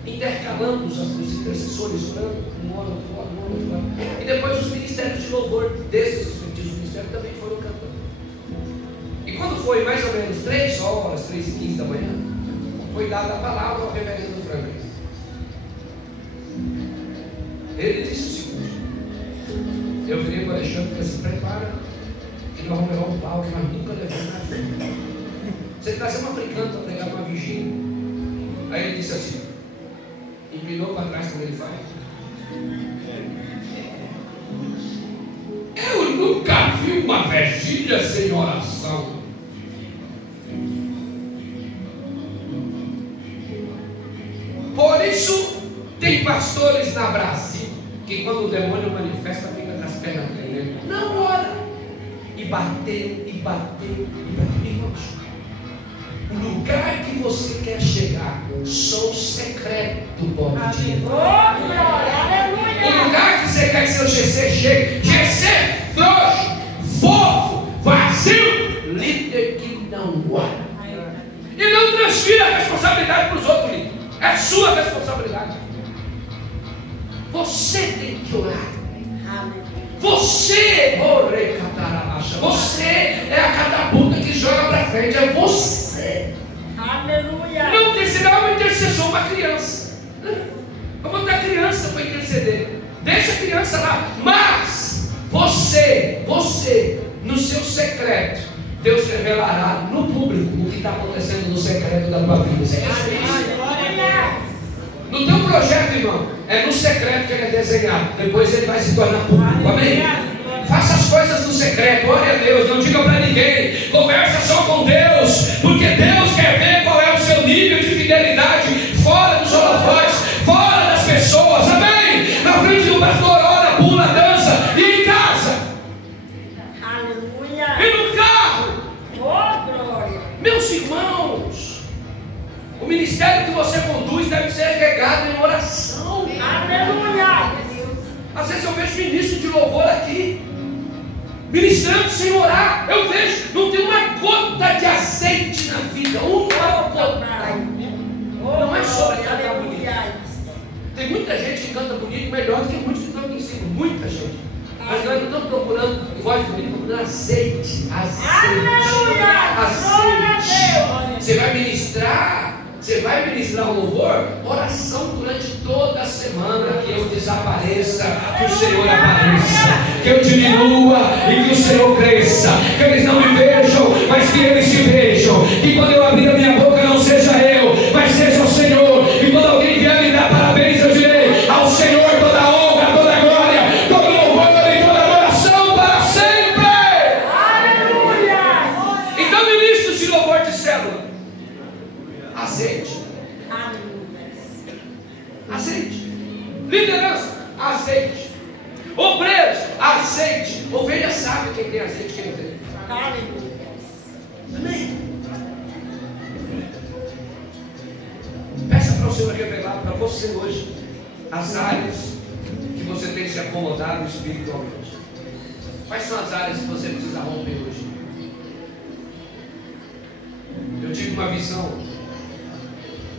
Intercalamos os intercessores orando, um hora, outro hora, um hora, outro hora. E depois os ministérios de louvor desses respectivos ministérios também foram cantando. E quando foi mais ou menos 3 horas, 3h15 da manhã, foi dada a palavra ao reverendo Franco. Ele disse o seguinte: eu virei para o Alexandre e falei assim: prepara que nós vamos levar um pau que nós nunca levamos na vida. Você traz um africano para pregar uma vigília. Aí ele disse assim, inclinou para trás como ele faz. Eu nunca vi uma vigília sem oração. Por isso tem pastores na Brasil que quando o demônio manifesta fica das pernas tremendo. Não ora. E bateu, e bateu, e bateu. Irmãos, o lugar que você quer chegar, só o secreto pode te levar. O lugar que você quer que seu GC chegue, GC, frouxo, fofo, vazio, líder que não ora. E não transfira a responsabilidade para os outros líderes. É sua responsabilidade. Você tem que orar. Você, você é a catapulta que joga para frente. É você. Aleluia. Não será uma intercessão, uma criança. Vamos botar a criança para interceder. Deixa a criança lá. Mas você, no seu secreto, Deus revelará no público o que está acontecendo no secreto da tua vida. Você quer isso? No teu projeto, irmão, é no secreto que ele é desenhado. Depois ele vai se tornar público. Amém? Faça as coisas no secreto. Ore a Deus. Não diga para ninguém. Conversa só com Deus. Porque Deus quer ver qual é o seu nível de fidelidade fora dos holofotes, fora das pessoas. Amém? Na frente do pastor, ora, pula, dança. E em casa. Aleluia. E no carro. Oh, glória. Meus irmãos, o ministério que você conduz deve ser regado em oração. Aleluia. Às vezes eu vejo ministro de louvor aqui, ministrando sem orar. Eu vejo, não tem uma gota de azeite na vida. Uma gota. Não é só cantar bonito. Tem muita gente que canta bonito melhor do que muitos que estão aqui em cima. Muita gente. Mas nós não estamos procurando voz bonita, estamos procurando azeite. Azeite. Você vai ministrar. Você vai ministrar o louvor, oração durante toda a semana, que eu desapareça, que o Senhor apareça, que eu diminua e que o Senhor cresça, que eles não me vejam, mas que eles te vejam, que quando eu abrir a minha boca não seja eu, mas seja o Senhor, e quando alguém vier me dar parabéns, eu direi ao Senhor toda a honra, toda a glória, todo louvor e toda adoração para sempre. Aleluia. Então, ministros de louvor de célula, azeite. Azeite. Liderança, azeite. Obreiros, azeite. Ovelha sabe quem tem azeite e quem não tem. Amém. Peça para o Senhor revelar para você hoje as áreas que você tem se acomodado espiritualmente. Quais são as áreas que você precisa romper hoje? Eu tive uma visão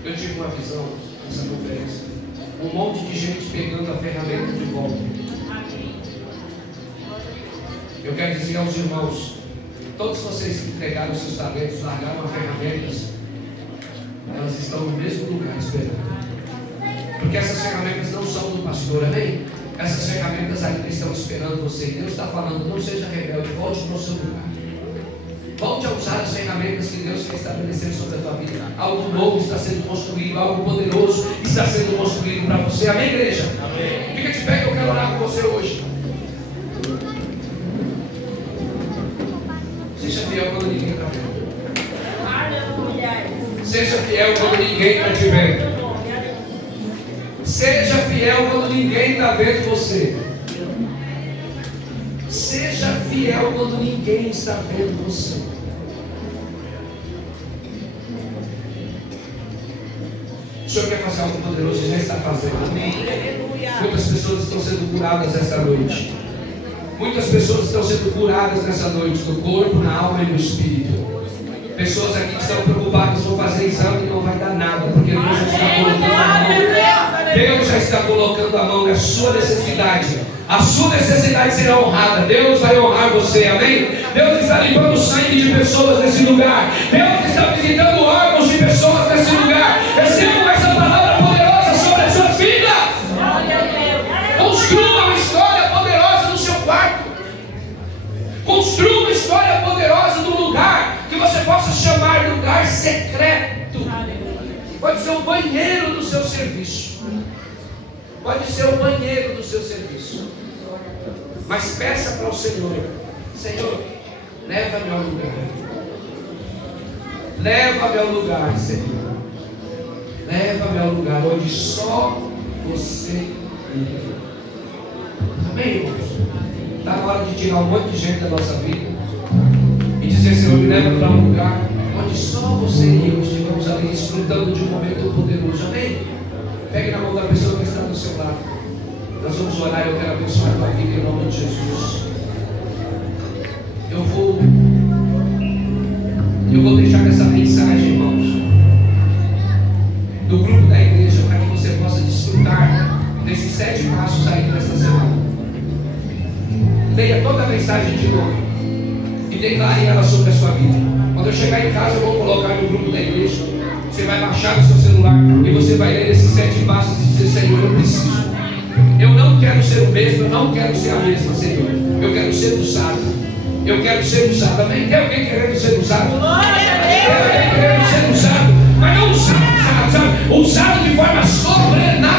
nessa conferência. Um monte de gente pegando a ferramenta de volta. Eu quero dizer aos irmãos, todos vocês que entregaram seus talentos, largaram as ferramentas, elas estão no mesmo lugar esperando. Porque essas ferramentas não são do pastor, amém? Essas ferramentas ainda estão esperando você. Deus está falando, não seja rebelde, volte para o seu lugar. Volte a usar as ferramentas que Deus quer estabelecer sobre a tua vida. Algo novo está sendo construído, algo poderoso está sendo construído para você. Amém, igreja? Amém. Fica de pé que eu quero orar com você hoje. Seja fiel quando ninguém está vendo. Aleluia. Seja fiel quando ninguém está te vendo. Seja fiel quando ninguém está vendo você. Seja fiel quando ninguém está vendo você. O Senhor quer fazer algo poderoso e já está fazendo. Amém. Muitas pessoas estão sendo curadas esta noite. Muitas pessoas estão sendo curadas nessa noite, no corpo, na alma e no espírito. Pessoas aqui que estão preocupadas, vão fazer exame e não vai dar nada, porque Deus já está colocando a mão. Deus já está colocando a mão na sua necessidade. A sua necessidade será honrada. Deus vai honrar você, amém? Deus está limpando o sangue de pessoas nesse lugar. Deus está visitando órgãos de pessoas nesse lugar. Recebam essa palavra poderosa sobre as suas vidas. Construa uma história poderosa no seu quarto. Construa uma história poderosa no lugar que você possa chamar de lugar secreto. Pode ser o banheiro do seu serviço. Pode ser o banheiro do seu serviço. Mas peça para o Senhor: Senhor, leva-me ao lugar. Leva-me ao lugar, Senhor. Leva-me ao lugar onde só você vive. Amém, irmãos? Está na hora de tirar um monte de gente da nossa vida e dizer: Senhor, me leva para um lugar onde só você e eu estivemos ali desfrutando de um momento poderoso. Amém? Pegue na mão da pessoa que está do seu lado. Nós vamos orar e eu quero abençoar a tua vida em nome de Jesus. Eu vou deixar essa mensagem, irmãos, do grupo da igreja. leia toda a mensagem de novo e declare ela sobre a sua vida. Quando eu chegar em casa, eu vou colocar no grupo da igreja. Você vai baixar no seu celular e você vai ler esses 7 passos e dizer: Senhor, eu preciso. Eu não quero ser o mesmo, eu não quero ser a mesma, Senhor. Eu quero ser usado. Eu quero ser usado. Amém? Tem alguém querendo ser usado? Tem alguém querendo ser usado? Mas não usado, sabe? Usado de forma sobrenatural.